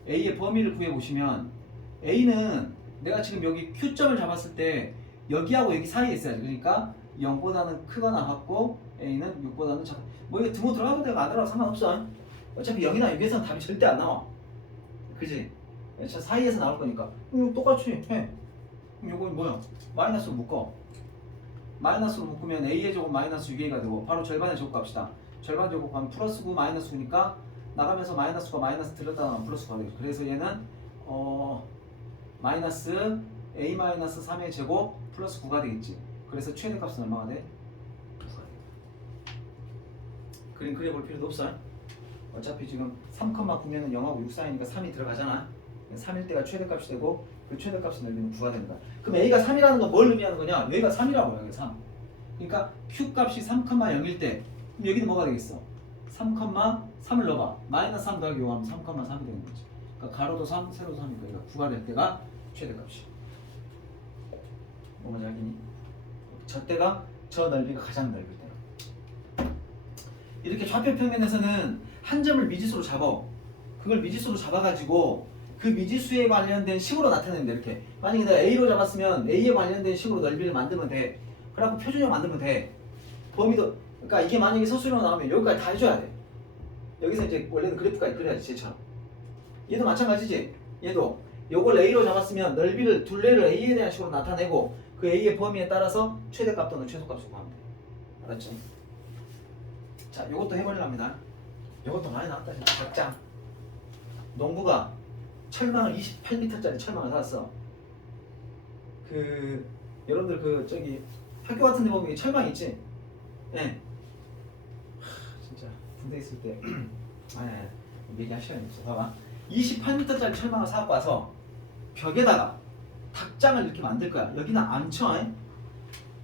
a의 범위를 구해보시면 a는 내가 지금 여기 q점을 잡았을 때 여기하고 여기 사이에 있어야지. 그러니까 0보다는 크거나 같고 a는 6보다는 작다. 뭐 이거 등호 들어가도 되고 안 들어가도 상관없어. 어차피 0이나 6에서는 답이 절대 안 나와. 그지? 저 사이에서 나올 거니까. 그럼 똑같이 해. 그럼 요건 뭐야? 마이너스로 묶어. 마이너스로 묶으면 a의 제곱 마이너스 6a가 되고 바로 절반의 제곱 값이다. 절반 제곱하면 플러스 9 마이너스 9니까 나가면서 마이너스 9가 마이너스 들었다 나면 플러스 9가 되겠죠. 그래서 얘는 마이너스 a 마이너스 3의 제곱 플러스 9가 되겠지. 그래서 최대값은 얼마가 돼? 9가 돼. 그림 그려볼 필요도 없어. 어차피 지금 3,9면은 0하고 6 사이니까 3이 들어가잖아. 3일 때가 최대값이 되고 그 최대값은 여기는 9가 된다. 그럼 a가 3이라는 건 뭘 의미하는 거냐? 여기가 3이라고 여기 3. 그러니까 q 값이 3,0일 때 그럼 여기는 뭐가 되겠어? 3,3을 넣어봐. 마이너스 3 더하기 5 하면 3,3이 되는 거지. 그러니까 가로도 3, 세로도 3이니까 여기가 9가 될 때가 최대값이. 뭐가 알겠니? 저 때가 저 넓이가 가장 넓을 때야. 이렇게 좌표 평면에서는 한 점을 미지수로 잡아. 그걸 미지수로 잡아가지고 그 미지수에 관련된 식으로 나타내는데 이렇게. 만약에 내가 A로 잡았으면 A에 관련된 식으로 넓이를 만들면 돼. 그래갖고 표준형 만들면 돼. 범위도 그러니까 이게 만약에 서술로 나오면 여기까지 다 해줘야 돼. 여기서 이제 원래는 그래프까지 그려야지 쟤처럼. 얘도 마찬가지지. 얘도 요걸 A로 잡았으면 넓이를 둘레를 A에 대한 식으로 나타내고 그 A의 범위에 따라서 최대값 또는 최소값을 구하면 돼. 알았지? 자, 요것도 해버리랍니다. 요것도 많이 나왔다 진짜. 작장. 농부가 철망을 28m짜리 철망을 샀어. 그 여러분들 그 저기 학교 같은 데 보면 철망 있지? 예. 진짜 군대 있을 때 얘기할 시간이 없어. 봐봐. 28m짜리 철망을 사갖고 와서 벽에다가 닭장을 이렇게 만들 거야. 여기는 안 쳐.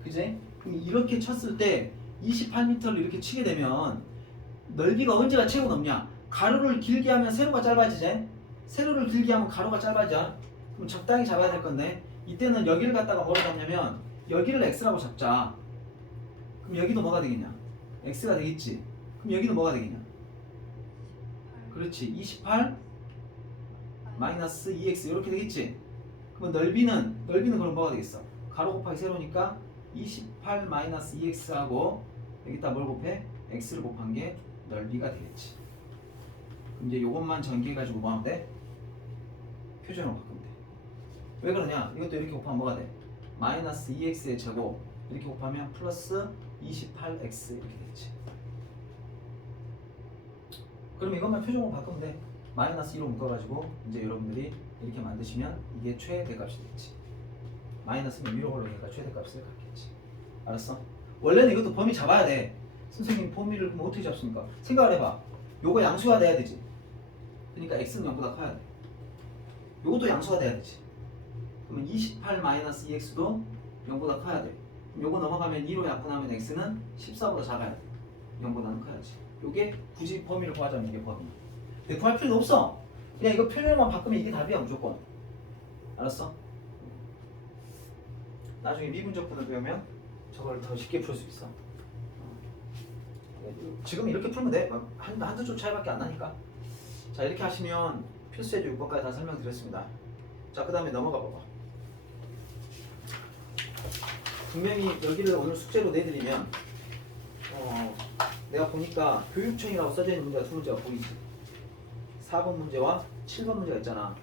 그지? 그럼 이렇게 쳤을 때 28m를 이렇게 치게 되면 넓이가 언제가 최고 넓냐? 가로를 길게 하면 세로가 짧아지지? 세로를 길게 하면 가로가 짧아져. 그럼 적당히 잡아야 될 건데 이때는 여기를 갖다가 뭐로 잡냐면 여기를 x라고 잡자. 그럼 여기도 뭐가 되겠냐? x가 되겠지. 그럼 여기는 뭐가 되겠냐? 그렇지. 28 마이너스 2x 이렇게 되겠지. 그럼 넓이는 그럼 뭐가 되겠어? 가로 곱하기 세로니까 28 마이너스 2x하고 여기다 뭘 곱해? x를 곱한 게 넓이가 되겠지. 그럼 이제 요것만 전개해가지고 뭐 하면 돼? 표준으로 바꾸면 돼. 왜 그러냐? 이것도 이렇게 곱하면 뭐가 돼? 마이너스 2x의 제곱 이렇게 곱하면 플러스 28x 이렇게 되겠지. 그럼 이것만 표준으로 바꾸면 돼. 마이너스 2로 묶어가지고 이제 여러분들이 이렇게 만드시면 이게 최대값이 되겠지. 마이너스는 위로 올라오니까 최대값을 갖겠지. 알았어? 원래는 이것도 범위 잡아야 돼. 선생님 범위를 그럼 어떻게 잡습니까? 생각을 해봐. 요거 양수가 돼야 되지. 그러니까 x는 0보다 커야 돼. 요것도 양수가 돼야 되지. 그러면 28 마이너스 2x도 0보다 커야 돼. 요거 넘어가면 2로 약분하면 x는 14보다 작아야 돼. 0보다는 커야지. 요게 굳이 범위를 구하자면 이게 범위. 근데 구할 필요는 없어. 그냥 이거 표현만 바꾸면 이게 답이야 무조건. 알았어? 나중에 미분적분을 배우면 저걸 더 쉽게 풀 수 있어. 지금 이렇게 풀면 돼. 한두 줄 차이밖에 안 나니까. 자, 이렇게 하시면 필수예제 6번까지 다 설명드렸습니다. 자, 그 다음에 넘어가 봐봐. 분명히 여기를 오늘 숙제로 내드리면 내가 보니까 교육청이라고 써져 있는 문제가 두 문제가 보이지. 4번 문제와 7번 문제가 있잖아.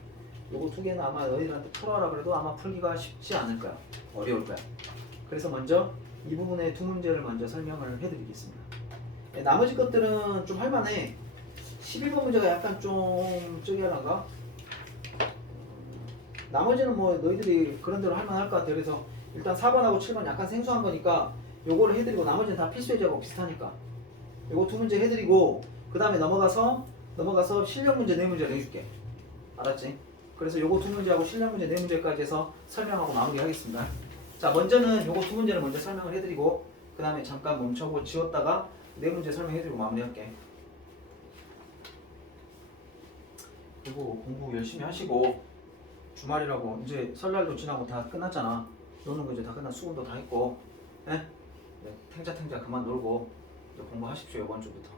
요거 두 개는 아마 너희들한테 풀어라 그래도 아마 풀기가 쉽지 않을 거야. 어려울 거야. 그래서 먼저 이 부분의 두 문제를 먼저 설명을 해드리겠습니다. 나머지 것들은 좀 할만해. 11번 문제가 약간 좀 저기 하란가? 나머지는 뭐 너희들이 그런 대로 할만할 것 같아. 그래서 일단 4번하고 7번 약간 생소한 거니까 요거를 해드리고 나머지는 다 필수예제하고 비슷하니까 요거 두 문제 해드리고 그 다음에 넘어가서 실력 문제 4문제를 해줄게. 알았지? 그래서 요거 두 문제하고 실력 문제 4문제까지 해서 설명하고 마무리하겠습니다. 자, 먼저는 요거 두 문제를 먼저 설명을 해드리고 그 다음에 잠깐 멈춰고 지웠다가 4문제 설명해드리고 마무리할게. 그리고 공부 열심히 하시고 주말이라고 이제 설날도 지나고 다 끝났잖아. 노는 거 이제 다 끝나 수분도 다 했고, 예? 네, 탱자 그만 놀고 이제 공부하십시오. 이번 주부터.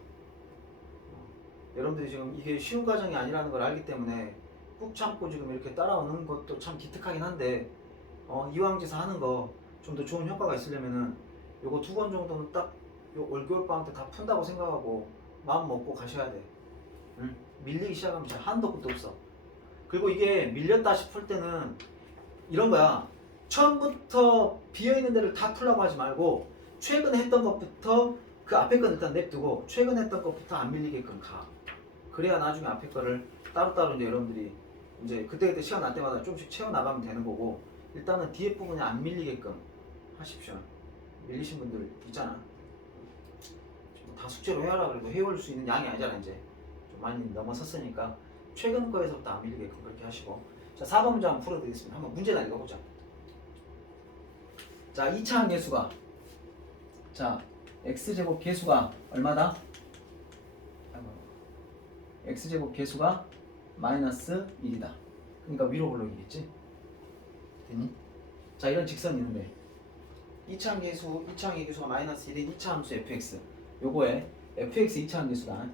여러분들이 지금 이게 쉬운 과정이 아니라는 걸 알기 때문에 꾹 참고 지금 이렇게 따라오는 것도 참 기특하긴 한데, 이왕지사 하는 거 좀 더 좋은 효과가 있으려면은 요거 2권 정도는 딱 요 올겨울 방학 때 다 푼다고 생각하고 마음 먹고 가셔야 돼. 응? 밀리기 시작하면 진짜 한도 끝도 없어. 그리고 이게 밀렸다 싶을 때는 이런 거야. 처음부터 비어있는 데를 다 풀라고 하지 말고 최근에 했던 것부터 그 앞에 건 일단 냅두고 최근에 했던 것부터 안 밀리게끔 가. 그래야 나중에 앞에 거를 따로따로 이제 여러분들이 이제 그때그때 시간 날 때마다 조금씩 채워나가면 되는 거고, 일단은 뒤에 부분이 안 밀리게끔 하십시오. 밀리신 분들 있잖아. 다 숙제로 해라 그래도 해올 수 있는 양이 아니잖아. 이제 좀 많이 넘어섰으니까 최근 거에서부터 안 밀리게끔 그렇게 하시고. 자, 4번 문제 한번 풀어드리겠습니다. 한번 문제나 읽어보자. 자, 2차 함계수가, 자, x제곱 계수가 얼마다? x제곱 계수가 마이너스 1이다. 그러니까 위로 블록이겠지? 됐니? 자, 이런 직선이 있는데 2차 함계수가 마이너스 1인 2차 함수 fx, 요거에 fx 2차 함계수다.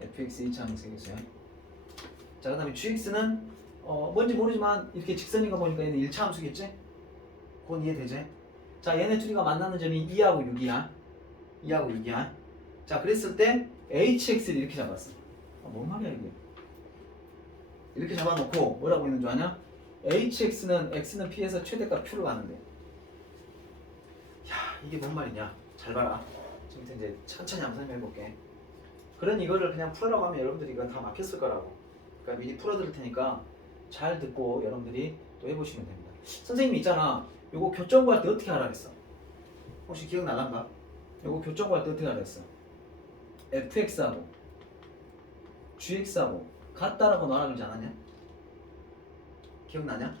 fx 2차 함계수야. 자, 그 다음에 gx는 뭔지 모르지만 이렇게 직선인 거 보니까 얘는 1차 함수겠지? 그건 이해되지? 자, 얘네 둘이가 만나는 점이 2하고 6이야. 2하고 6이야. 자, 그랬을 때 hx를 이렇게 잡았어. 뭔 말이야 이게? 이렇게 잡아놓고 뭐라고 있는 줄 아냐? hx는 x는 p에서 최대값 q로 가는데, 야, 이게 뭔 말이냐? 잘 봐라. 지금 이제 천천히 한번 설명해볼게. 그런 이거를 그냥 풀으라고 하면 여러분들이 이건 다 막혔을 거라고. 그러니까 미리 풀어드릴 테니까 잘 듣고 여러분들이 또 해보시면 됩니다. 선생님이 있잖아, 요거 교점 구할 때 어떻게 하라 그랬어? 혹시 기억나란가? 요거 교점 구할 때 어떻게 하라 그랬어? fx하고 gx하고 같다라고 말하지 않았냐? 기억나냐?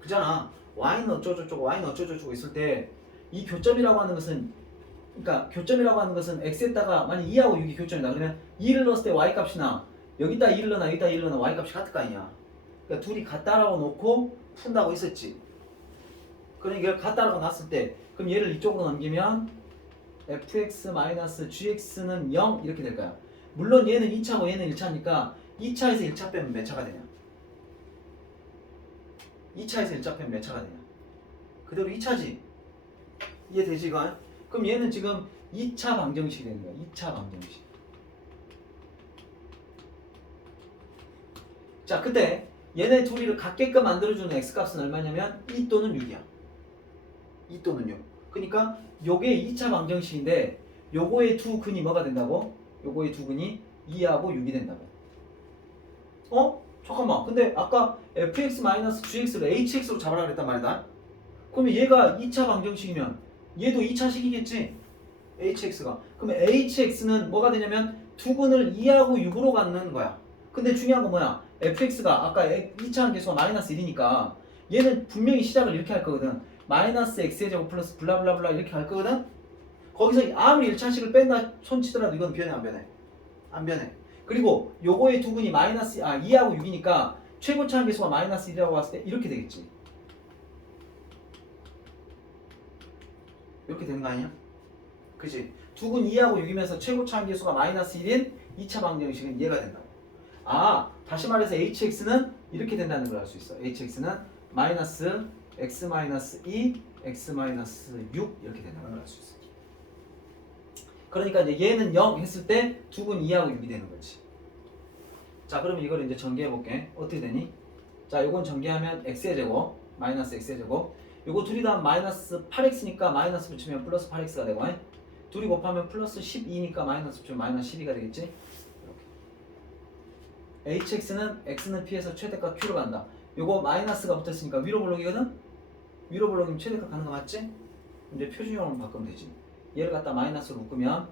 그잖아. y는 어쩌고저쩌고 y는 어쩌고저쩌고 있을 때 이 교점이라고 하는 것은, 그러니까 교점이라고 하는 것은 x에다가 만약 2하고 6이 교점이다 그러면 2를 넣었을 때 y 값이나 여기다 2를 넣나 여기다 2를 넣나 y 값이 같을 거 아니야. 그러니까 둘이 같다라고 놓고 푼다고 했었지. 그러니까 같다라고 놨을 때 그럼 얘를 이쪽으로 넘기면 fx-gx는 0 이렇게 될 거야. 물론 얘는 2차고 얘는 1차니까 2차에서 1차 빼면 몇 차가 되냐? 2차에서 1차 빼면 몇 차가 되냐? 그대로 2차지. 이해되지 이건? 그럼 얘는 지금 2차 방정식이 되는 거야. 2차 방정식. 자, 그때 얘네 둘이를 같게끔 만들어주는 x값은 얼마냐면 2 또는 6이야. 2 또는 6. 그러니까 요게 2차 방정식인데 요거의 두 근이 뭐가 된다고? 요거의 두 근이 2하고 6이 된다고. 잠깐만. 근데 아까 fx-gx를 hx로 잡으라 그랬단 말이다. 그러면 얘가 2차 방정식이면 얘도 2차식이겠지? hx가. 그러면 hx는 뭐가 되냐면 두 근을 2하고 6으로 갖는 거야. 근데 중요한 건 뭐야? fx가 아까 2차 함계수가 마이너스 1이니까 얘는 분명히 시작을 이렇게 할 거거든. 마이너스 x의 제곱 플러스 블라블라블라 이렇게 할 거거든. 거기서 아무리 1차식을 뺀다 손치더라도 이건 변해 안 변해? 안 변해. 그리고 요거의 두 근이 2하고 6이니까 최고차 함계수가 마이너스 1이라고 봤을 때 이렇게 되겠지. 이렇게 되는 거 아니야? 그치? 두 근 2하고 6이면서 최고차 함계수가 마이너스 1인 2차 방정식은 이해가 된다고. 다시 말해서 hx는 이렇게 된다는 걸 알 수 있어. hx는 마이너스 x 마이너스 2, x 마이너스 6 이렇게 된다는 걸 알 수 있어. 그러니까 이제 얘는 0 했을 때 두 근 2하고 6이 되는 거지. 자, 그러면 이걸 이제 전개해 볼게. 어떻게 되니? 자, 요건 전개하면 x의 제곱 마이너스 x의 제곱, 요거 둘이 다 마이너스 8x니까 마이너스 붙이면 플러스 8x가 되고, 둘이 곱하면 플러스 12니까 마이너스 붙이면 마이너스 12가 되겠지? 이렇게. hx는 x는 p에서 최대값 q로 간다. 요거 마이너스가 붙었으니까 위로 블록이거든? 위로 블록이면 최대값 가는 거 맞지? 이제 표준형으로 바꾸면 되지. 얘를 갖다 마이너스로 묶으면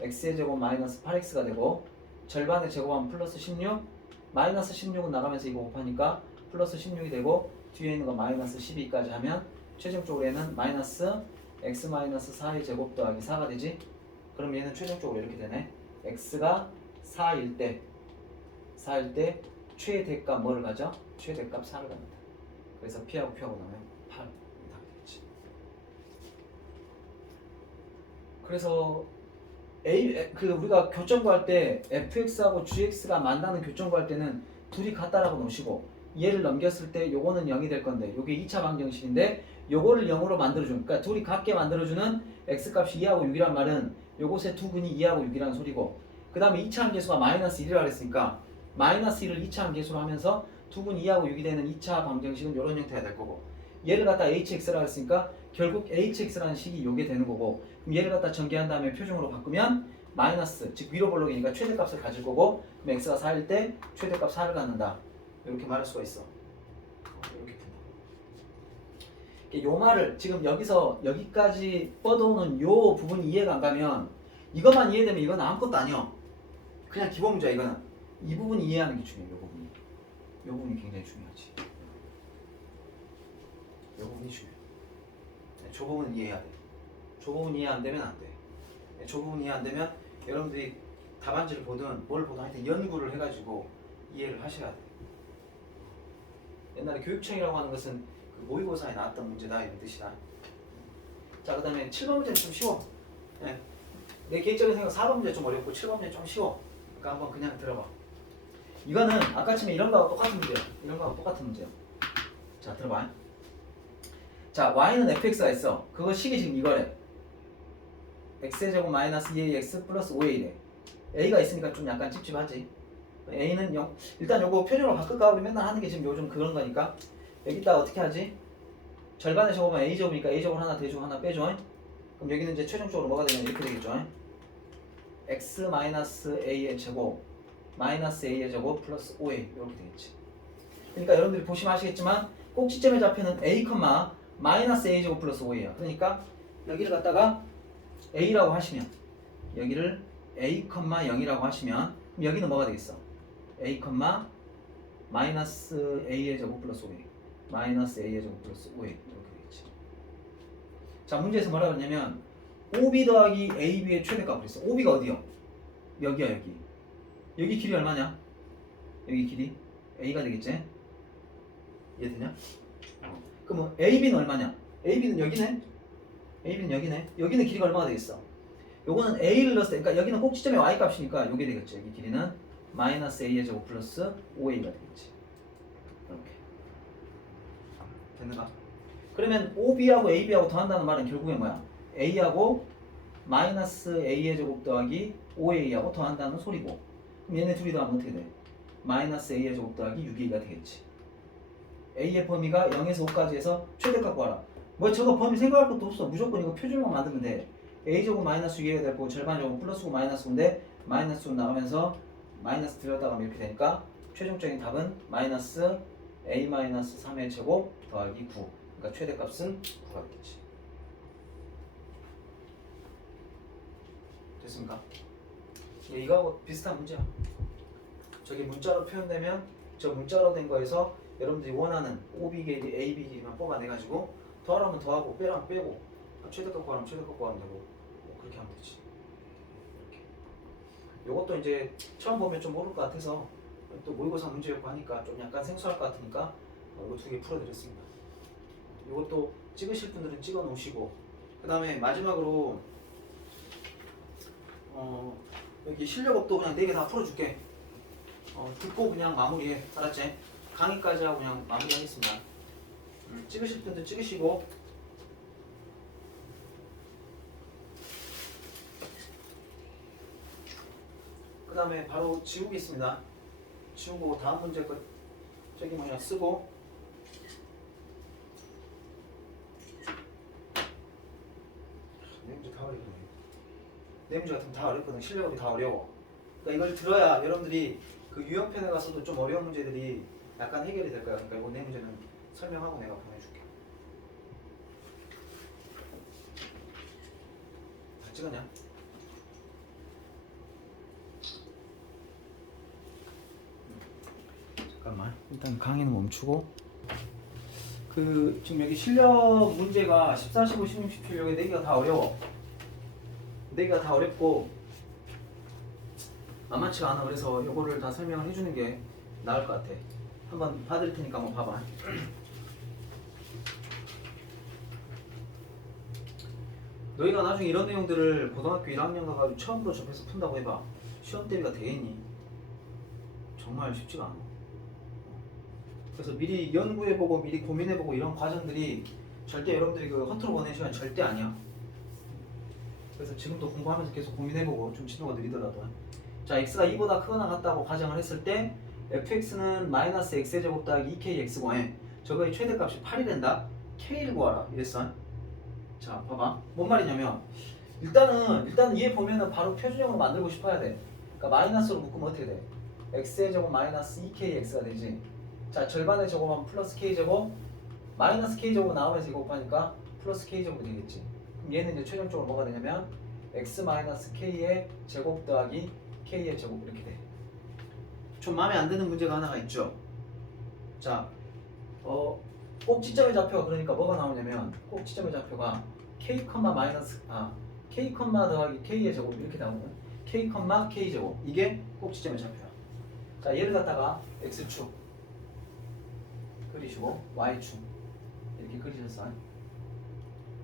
x의 제곱 마이너스 8x가 되고, 절반의 제곱하면 플러스 16, 마이너스 16은 나가면서 이거 곱하니까 플러스 16이 되고, 뒤에 있는 거 마이너스 12까지 하면 최종적으로 얘는 마이너스 x 마이너스 4의 제곱 더하기 4가 되지. 그럼 얘는 최종적으로 이렇게 되네. x가 4일 때 최대값 뭐를 가져? 최대값 4를 갖는다. 그래서 p하고 q하고 나면 8 이렇게 되겠지. 그래서 우리가 교점 구할 때 fx하고 gx가 만나는 교점 구할 때는 둘이 같다라고 놓으시고 얘를 넘겼을 때 요거는 0이 될 건데 요게 2차 방정식인데 요거를 0으로 만들어주는 그러니까 둘이 같게 만들어주는 x값이 2하고 6이란 말은 요곳의 두 근이 2하고 6이라는 소리고 그 다음에 2차 함계수가 마이너스 1이라고 했으니까 마이너스 1을 2차 함계수로 하면서 두 근 2하고 6이 되는 2차 방정식은 요런 형태가 될 거고 얘를 갖다 hx라고 했으니까 결국 hx라는 식이 요게 되는 거고 그럼 얘를 갖다 전개한 다음에 표준으로 바꾸면 마이너스 즉 위로 볼록이니까 최대값을 가질 거고 그럼 x가 4일 때 최대값 4를 갖는다 이렇게 말할 수가 있어. 이렇게 푼다. 요 말을 지금 여기서 여기까지 뻗어오는 요 부분이 이해가 안 가면 이것만 이해되면 이건 아무것도 아니야. 그냥 기본 문제야 이거는. 이 부분 이해하는 게 중요해. 요 부분이. 요 부분이 굉장히 중요하지. 요 부분이 중요해. 저 부분 이해해야 돼. 저 부분 이해 안 되면 안 돼. 저 부분 이해 안 되면 여러분들이 답안지를 보든 뭘 보든 하여튼 연구를 해가지고 이해를 하셔야 돼. 옛날에 교육청이라고 하는 것은 그 모의고사에 나왔던 문제다 이런 뜻이다. 자, 그 다음에 7번 문제는 좀 쉬워. 네. 내 개인적인 생각 4번 문제 좀 어렵고 7번 문제 좀 쉬워. 그러니까 한번 그냥 들어봐. 이거는 아까쯤에 이런 거하고 똑같은 문제야. 이런 거하고 똑같은 문제야. 자, 들어봐. 자, y는 fx가 있어. 그거 식이 지금 이거래. x제곱 마이너스 2ax 플러스 5a래. a가 있으니까 좀 약간 찝찝하지. a는 0. 일단 요거 표준으로 바꿀까? 우리 맨날 하는 게 지금 요즘 그런 거니까. 여기다가 어떻게 하지? 절반에 적으면 a제곱이니까 a제곱을 하나 더해주고 하나 빼줘. 그럼 여기는 이제 최종적으로 뭐가 되면 이렇게 되겠죠. x 마이너스 a의 제곱 마이너스 a의 제곱 플러스 5a 이렇게 되겠지. 그러니까 여러분들이 보시면 아시겠지만 꼭지점의 좌표는 a, 마이너스 a 제곱 플러스 5a야. 그러니까 여기를 갖다가 a라고 하시면 여기를 a, 0이라고 하시면 그럼 여기는 뭐가 되겠어? a, 마이너스 a의 제곱 플러스 5a 마이너스 a의 제곱 플러스 5a 이렇게 되겠지. 자, 문제에서 뭐라고 했냐면 OB 더하기 AB의 최대값을 했어. OB가 어디요? 여기야 여기. 여기 길이 얼마냐? 여기 길이 A가 되겠지? 이해되냐? 그럼 AB는 얼마냐? AB는 여기네? AB는 여기네? 여기는 길이가 얼마가 되겠어? 요거는 A를 넣었을 때 그러니까 여기는 꼭지점의 Y값이니까 요게 되겠지. 여기 길이는 마이너스 A의 제곱 플러스 5A가 되겠지. 이렇게 됐는가? 그러면 OB하고 AB하고 더한다는 말은 결국에 뭐야? A하고 마이너스 A의 제곱 더하기 5A하고 더한다는 소리고 그럼 얘네 둘이 더하면 어떻게 돼? 마이너스 A의 제곱 더하기 6A가 되겠지. A의 범위가 0에서 5까지 해서 최대값 구하라. 뭐 저거 범위 생각할 것도 없어. 무조건 이거 표준만 만들면 돼. A제곱 마이너스 6A가 되고 절반제곱 플러스고 마이너스인데 마이너스로 나가면서 마이너스 들여다가면 이렇게 되니까 최종적인 답은 마이너스 A 마이너스 3의 제곱 더하기 9 그러니까 최대값은 9가 되겠지. 됐습니까? 예, 이거하고 비슷한 문제야. 저기 문자로 표현되면 저 문자로 된 거에서 여러분들이 원하는 OB 길이, AB 길이만 뽑아내가지고 더하라면 더하고 빼라면 빼고 최대값 구하면 최대값 구하면 되고 뭐 그렇게 하면 되지. 이렇게. 요것도 이제 처음 보면 좀 모를 것 같아서 또 모의고사 문제였고 하니까 좀 약간 생소할 것 같으니까 이거 두 개 풀어드렸습니다. 요것도 찍으실 분들은 찍어 놓으시고 그 다음에 마지막으로 여기 실력업도 그냥 4개 다 풀어줄게. 듣고 그냥 마무리해. 알았지? 강의까지 하고 그냥 마무리하겠습니다. 찍으실 분들 찍으시고 그 다음에 바로 지우겠습니다. 지우고 다음 문제 거 저기 뭐냐 쓰고 내 문제 다 어렵거든. 내 문제 같으면 다 어렵거든. 실력업이 다 어려워. 그러니까 이걸 들어야 여러분들이 그 유형편에 가서도 좀 어려운 문제들이 약간 해결이 될 거야. 그러니까 이거 내 문제는 설명하고 내가 보내줄게. 다 찍었냐? 잠깐만. 일단 강의는 멈추고. 지금 여기 실력 문제가 14, 15, 16, 17 여기 4개가 다 어려워. 4개가 다 어렵고 만만치가 않아. 그래서 요거를 다 설명을 해주는 게 나을 것 같아. 한번 봐드릴 테니까 한번 봐봐. 너희가 나중에 이런 내용들을 고등학교 1학년 가가지고 처음으로 접해서 푼다고 해봐. 시험 대비가 되겠니? 정말 쉽지가 않아. 그래서 미리 연구해보고 미리 고민해보고 이런 과정들이 절대 여러분들이 그 허투루 보내는 시간 절대 아니야. 그래서 지금도 공부하면서 계속 고민해보고 좀 진도가 느리더라도. 자, x가 2보다 크거나 같다고 가정을 했을 때 fx는 마이너스 x의 제곱 더하기 2kx고 저거의 최대값이 8이 된다. k를 구하라 이랬어. 자, 봐봐. 뭔 말이냐면 일단은 얘 보면은 바로 표준형으로 만들고 싶어야 돼. 그러니까 마이너스로 묶으면 어떻게 돼? x의 제곱 마이너스 2kx가 되지. 자, 절반의 제곱하면 플러스 k제곱 마이너스 k제곱 나오면서 이거 곱하니까 플러스 k제곱이 되겠지. 그럼 얘는 이제 최종적으로 뭐가 되냐면 x 마이너스 k의 제곱 더하기 k의 제곱 이렇게 돼. 좀 마음에 안 드는 문제가 하나가 있죠. 자, 꼭지점의 좌표가 그러니까 뭐가 나오냐면 꼭지점의 좌표가 k, k, 더하기 k의 제곱 이렇게 나오면 k, k 제곱 이게 꼭지점의 좌표야. 자, 얘를 갖다가 x축 그리시고 y축 이렇게 그리셨어.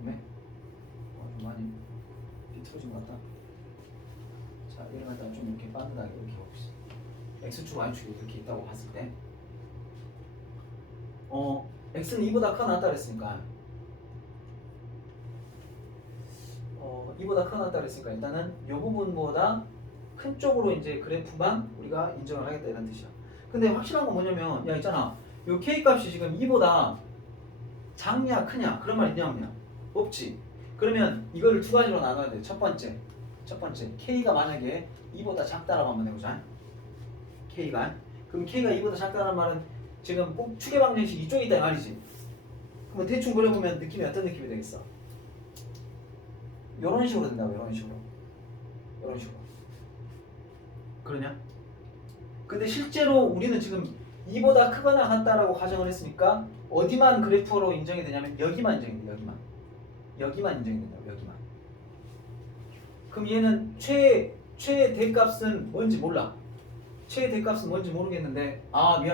네? 좀 많이 비틀어진 것 같다. 자, 얘를 갖다가 좀 이렇게 반듯하게 이렇게 봅시다. x축, y축이 이렇게 있다고 봤을 때 x는 2보다 크거나 같다 그랬으니까 2보다 크거나 같다 그랬으니까 일단은 이 부분보다 큰 쪽으로 이제 그래프만 우리가 인정을 하겠다 이런 뜻이야. 근데 확실한 건 뭐냐면 야 있잖아 요 k 값이 지금 2보다 작냐 크냐 그런 말 있냐 없냐? 없지. 그러면 이거를 두 가지로 나눠야 돼. 첫 번째 k가 만약에 2보다 작다라고 한번 해보자. k가 그럼 k가 2보다 작다는 말은 지금 꼭 추계 방정식 이쪽에 있다 이 말이지. 그러면 대충 그려보면 느낌이 어떤 느낌이 되겠어? 요런 식으로 된다고. 요런 식으로 그러냐? 근데 실제로 우리는 지금 2보다 크거나 같다라고 가정을 했으니까 어디만 그래프로 인정이 되냐면 여기만 인정이 돼. 여기만 인정이 된다고. 여기만. 그럼 얘는 최대값은 뭔지 몰라. 최대값은 뭔지 모르겠는데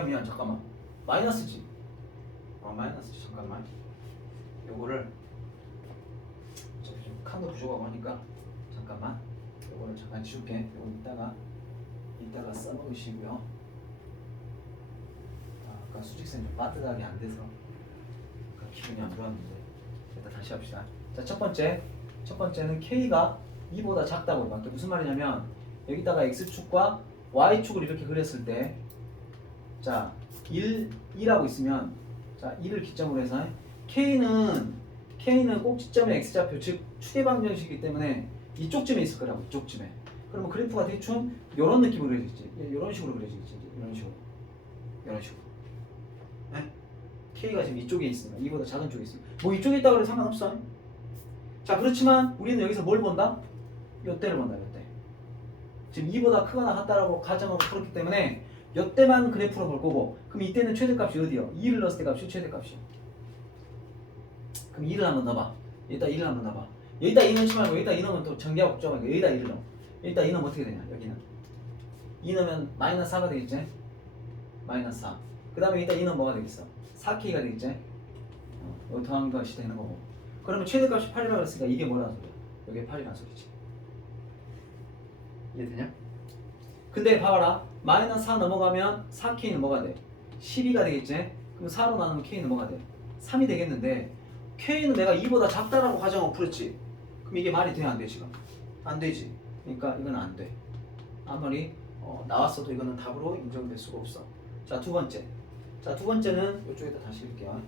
미안 잠깐만 마이너스지. 잠깐만 요거를 어차피 좀 칸도 부족하고 하니까 잠깐만 요거를 잠깐 지울게. 요거 이따가 써먹으시고요. 아까 수직선이 좀 빠듯하게 안 돼서 기분이 안 좋았는데 일단 다시 합시다. 자, 첫 번째는 k가 2보다 작다고 해봐. 무슨 말이냐면 여기다가 x축과 y축을 이렇게 그렸을 때 자, 1하고 있으면 자, 1을 기점으로 해서 k는 꼭지점의 x좌표 즉 추계 방정식이기 때문에 이쪽쯤에 있을 거라고. 이쪽쯤에. 그러면 그래프가 대충 이런 느낌으로 그려지지. 이런 식으로 그려지지. 이런 식으로. 네? k가 지금 이쪽에 있으니까 2보다 작은 쪽에 있으니까 뭐 이쪽에 있다고 해도 상관없어. 자, 그렇지만 우리는 여기서 뭘 본다? 요때를 본다. 요때. 지금 2보다 크거나 같다라고 가정하고 풀었기 때문에 요때만 그래프로 볼 거고 그럼 이때는 최대값이 어디요? 2를 넣었을 때 값이 최대값이요. 그럼 2를 한번 넣어봐. 여기다 2를 한번 넣어봐. 여기다 2 넣지 말고 여기다 2 넣으면 또 전개가 복잡하니까 여기다 2를 넣어. 여기다 2 넣으면 어떻게 되냐? 여기는 2 넣으면 마이너스 4가 되겠지? 마이너스 4. 그 다음에 여기다 2 넣으면 뭐가 되겠어? 4k가 되겠지? 여기 더한 것이 되는 거고. 그러면 최대값이 8이라고 했으니까 이게 뭐라는 소리야? 이게 8이라는 소리지. 이해되냐? 근데 봐봐라. 마이너스 4 넘어가면 4k는 뭐가 돼? 12가 되겠지? 그럼 4로 나누면 k는 뭐가 돼? 3이 되겠는데 k는 내가 2보다 작다라고 가정하고 풀었지? 그럼 이게 말이 돼? 안 돼? 지금? 안 되지. 그러니까 이건 안 돼. 아무리 나왔어도 이거는 답으로 인정될 수가 없어. 자, 두 번째는 이쪽에다 다시 읽을게요.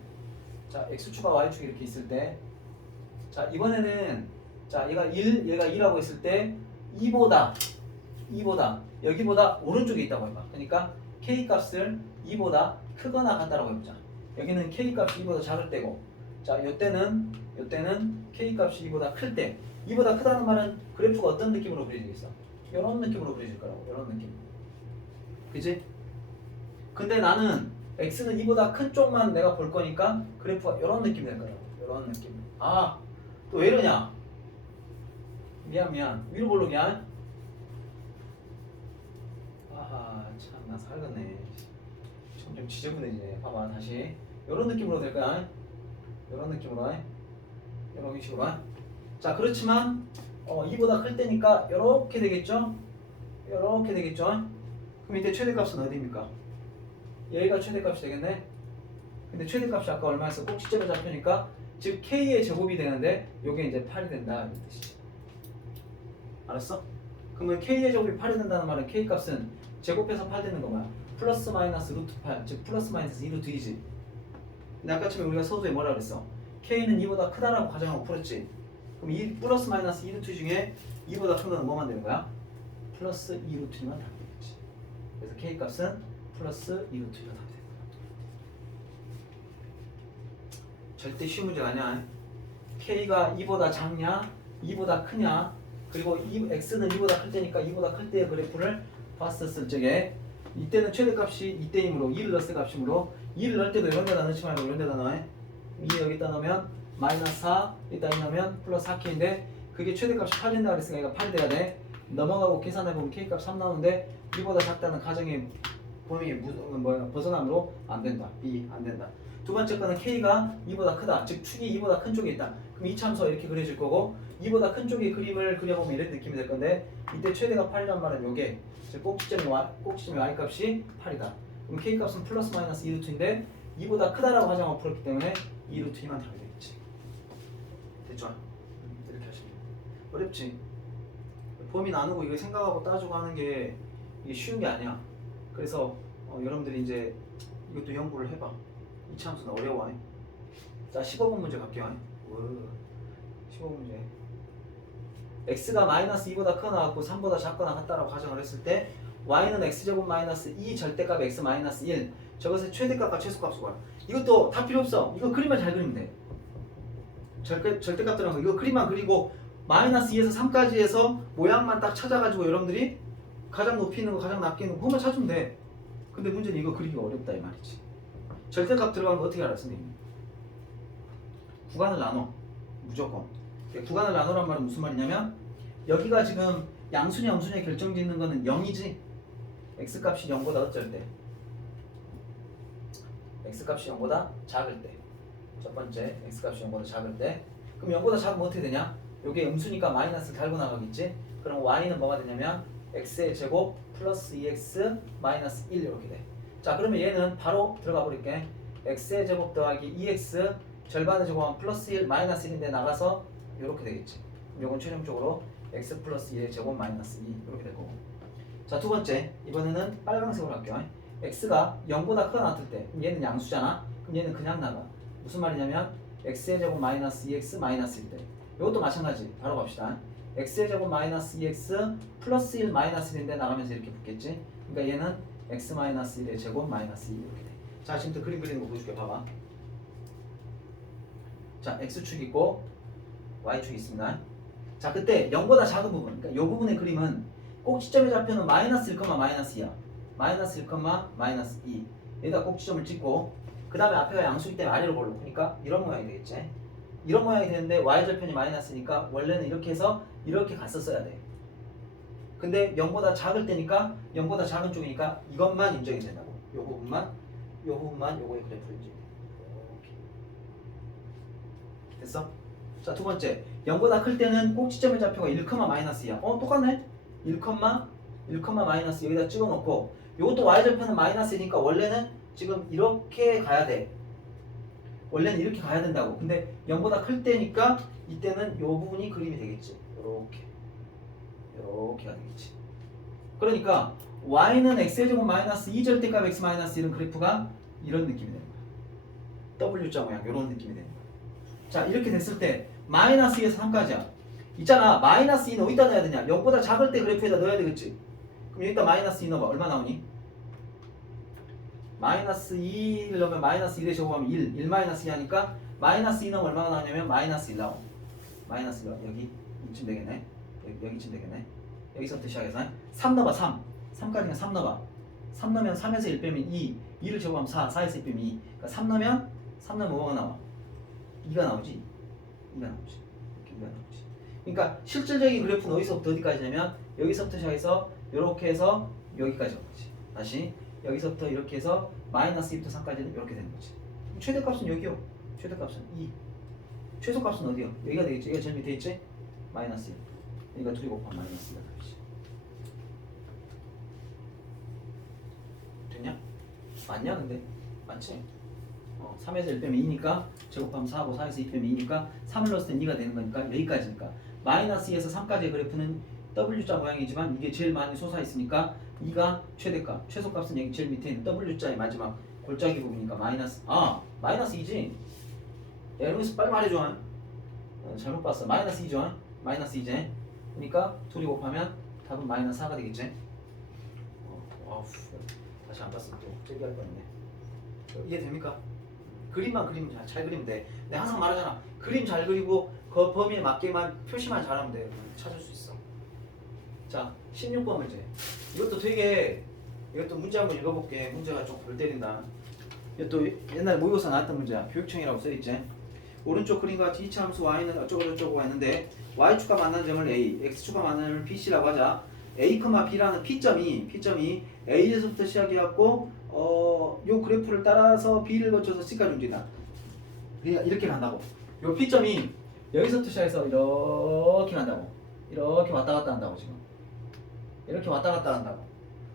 자, x축과 y축이 이렇게 있을 때 자, 이번에는 자, 얘가 2라고 했을 때 2보다 여기보다 오른쪽에 있다고 해봐. 그러니까 k 값을 2보다 크거나 같다라고 해보자. 여기는 k 값이 2보다 작을 때고 자, 요때는 k 값이 2보다 클 때 2보다 크다는 말은 그래프가 어떤 느낌으로 그려지겠어? 이런 느낌으로 그려질 거라고. 이런 느낌. 그치? 근데 나는 x는 2보다 큰 쪽만 내가 볼 거니까 그래프가 이런 느낌이 될 거라고. 이런 느낌. 또 왜 이러냐? 미안. 위로 볼로 미안. 참나 살겠네. 점점 지저분해지네. 봐봐 다시. 이런 느낌으로 될 거야. 이런 느낌으로. 이런 식으로. 자 그렇지만 2보다 클 때니까 이렇게 되겠죠? 이렇게 되겠죠? 그럼 이때 최대값은 어디입니까? 얘가 최대값이 되겠네? 근데 최대값이 아까 얼마였어? 꼭지점에 잡히니까 즉 K의 제곱이 되는데 요게 이제 8이 된다 이런 뜻이지. 알았어? 그러면 K의 제곱이 8이 된다는 말은 K값은 제곱해서 8 되는 거 뭐야? 플러스 마이너스 루트 8, 즉 플러스 마이너스 2루트 2지. 근데 아까 처음에 우리가 서두에 뭐라 그랬어? K는 2보다 크다라고 가정하고 풀었지. 그럼 이 플러스 마이너스 2루트 중에 2보다 큰 거는 뭐만 되는 거야? 플러스 2루트만 답이 되겠지. 그래서 K값은 플러스 2루트가 답이 되는 거야. 절대 쉬운 문제가 아니야. K가 2보다 작냐, 2보다 크냐, 그리고 X는 2보다 클 때니까 2보다 클 때의 그래프를 봤었을 적에 이때는 최대값이 이때이므로 2를 넣었을 값이므로 2를 넣을 때도 이런 데다 넣지 말고 이런 데다 넣어. 2 여기다 넣으면 마이너스 4, 여기다 넣으면 플러스 4K인데 그게 최대값이 8 된다 그랬으니까 이거 8 돼야 돼. 넘어가고 계산해보면 K값 3 나오는데 2보다 작다는 가정의 범위 벗어남으로 안 된다. B 안 된다. 두 번째 거는 K가 2보다 크다. 즉 축이 2보다 큰 쪽에 있다. 그럼 이 참수가 이렇게 그려질 거고 2보다 큰 쪽의 그림을 그려보면 이런 느낌이 될 건데 이때 최대가 8이란 말은 요게 즉 꼭지점의 Y값이 8이다. 그럼 K값은 플러스 마이너스 2루트인데 2보다 크다라고 가정하고 풀었기 때문에 2루트 2만 답이 되겠지. 됐죠? 이렇게 하시면 돼요. 어렵지? 범위 나누고 이거 생각하고 따지고 하는 게 이게 쉬운 게 아니야. 그래서 여러분들이 이제 이것도 연구를 해봐. 이 참수는 어려워. 자 15번 문제 갈게요. 15번 문제. x가 마이너스 2보다 크거나 같고 3보다 작거나 같다라고 가정을 했을 때 y는 x제곱 마이너스 2 절대값 x 마이너스 1 저것의 최대값과 최소값을 구하라. 이것도 다 필요 없어. 이거 그림만 잘 그리면 돼. 절대값 들어가서 이거 그림만 그리고 마이너스 2에서 3까지 해서 모양만 딱 찾아가지고 여러분들이 가장 높이 있는 거 가장 낮게 있는 거 그것만 찾으면 돼. 근데 문제는 이거 그리기가 어렵다 이 말이지. 절대값 들어가는 거 어떻게 알아 선생님? 구간을 나눠. 무조건. 구간을 나누란 말은 무슨 말이냐면 여기가 지금 양수냐 음수냐 결정짓는 거는 0이지. x값이 0보다 어쩔 때? x값이 0보다 작을 때. 첫 번째 x값이 0보다 작을 때. 그럼 0보다 작으면 어떻게 되냐? 요게 음수니까 마이너스를 달고 나가겠지. 그럼 y는 뭐가 되냐면 x의 제곱 플러스 2x 마이너스 1 이렇게 돼. 자 그러면 얘는 바로 들어가 버릴게. x의 제곱 더하기 2x 절반의 제곱하면 플러스 1 마이너스 1인데 나가서 이렇게 되겠지. 요건 최종적으로 x 플러스 2의 제곱 마이너스 2 이렇게 될 거고. 자 두 번째 이번에는 빨간색으로 할게요. x가 0보다 크거나 같을 때 그럼 얘는 양수잖아. 그럼 얘는 그냥 나가. 무슨 말이냐면 x의 제곱 마이너스 2x 마이너스 1 때. 이것도 마찬가지. 바로 갑시다. x의 제곱 마이너스 2x 플러스 1 마이너스 1인데 나가면서 이렇게 붙겠지. 그러니까 얘는 x 마이너스 1의 제곱 마이너스 2 이렇게 돼. 자 지금부터 그림 그리는 거 보여줄게. 봐봐. 자 x축 있고 y축이 있습니다. 자 그때 0보다 작은 부분, 그러니까 이 부분의 그림은 꼭지점의 좌표는 마이너스 1, 마이너스 2야. 마이너스 1, 마이너스 2 여기다 꼭지점을 찍고 그 다음에 앞에가 양수기 때문에 아래로 볼로 그러니까 이런 모양이 되겠지. 이런 모양이 되는데 y절편이 마이너스니까 원래는 이렇게 해서 이렇게 갔었어야 돼. 근데 0보다 작을 때니까 0보다 작은 쪽이니까 이것만 인정이 된다고. 요 부분만 요거의 그래프를 인정이 돼. 됐어? 자 두 번째 0보다 클 때는 꼭지점의 좌표가 1, 마이너스야. 똑같네. 1, 마이너스 여기다 찍어놓고 이것도 y절편은 마이너스니까 원래는 지금 이렇게 가야 돼. 원래는 이렇게 가야 된다고. 근데 0보다 클 때니까 이때는 이 부분이 그림이 되겠지. 이렇게가 되겠지. 그러니까 y는 x의 제곱 마이너스 2절대값 x 마이너스 1은 그래프가 이런 느낌이 되는 거야. W자 모양 이런 느낌이 되는 거야. 자 이렇게 됐을 때 마이너스 2에서 3까지야. 있잖아 마이너스 2는 어디다 넣어야 되냐? 0보다 작을 때 그래프에다 넣어야 되겠지. 그럼 여기다 마이너스 2 넣어봐. 얼마 나오니? 마이너스 2를 넣으면 마이너스 1의 제곱하면 1 마이너스 2 하니까 마이너스 2 넣으면 얼마가 나오냐면 마이너스 1 나오. 마이너스 1 여기 이쯤 되겠네. 여기쯤 되겠네. 여기서부터 시작해서 3 넣어봐. 3까지는 3 넣어봐. 3 넣으면 3에서 1 빼면 2 2를 제곱하면 4에서 1 빼면 2 그러니까 3 넣으면 뭐가 나와? 2가 나오지. 2가 나오지. 이렇게 2가 나오지. 그러니까 실질적인 그래프는 어디서부터 어디까지냐면 여기서부터 시작해서 이렇게 해서 여기까지 온 거지. 다시 여기서부터 이렇게 해서 마이너스 2부터 3까지는 이렇게 되는 거지. 최대값은 여기요. 최대값은 2. 최소값은 어디요? 여기가 되겠지. 여기가 제일 밑에 있지? 마이너스 1. 그러니까 2 곱하면 마이너스 2가 되지. 됐냐? 맞냐 근데? 맞지? 3에서 1 빼면 2니까 제곱하면 4하고 4에서 2 빼면 2니까 3을 넣었을 때 2가 되는 거니까 여기까지니까 마이너스 2에서 3까지의 그래프는 W자 모양이지만 이게 제일 많이 솟아있으니까 2가 최대값, 최소값은 여기 제일 밑에 있는 W자의 마지막 골짜기 부분이니까 마이너스 2지? 야 여기서 빨리 말해줘. 잘못 봤어. 마이너스 2죠? 마이너스 2제. 그러니까 2 곱하면 답은 마이너스 4가 되겠지? 다시 안 봤으면 또 제기할 뻔했네. 이해됩니까? 그림만 그리면 잘 그리면 돼. 내가 항상 말하잖아. 그림 잘 그리고 그 범위에 맞게만 표시만 잘하면 돼. 찾을 수 있어. 자, 16번 문제. 이것도 문제 한번 읽어볼게. 문제가 좀 골 때린다. 이것도 옛날 모의고사 나왔던 문제야. 교육청이라고 써있지. 오른쪽 그림과 같이 이차 함수 y는 어쩌고저쩌고 했는데 y축과 만나는 점을 a, x축과 만나는 점을 bc라고 하자. a, b라는 P점이 a에서부터 시작해갖고 요 그래프를 따라서 b를 거쳐서 c까지 움직인다. 이렇게 간다고. 요 P점이 여기서부터 시작해서 이렇게 간다고. 이렇게 왔다 갔다 한다고 지금. 이렇게 왔다 갔다 한다고.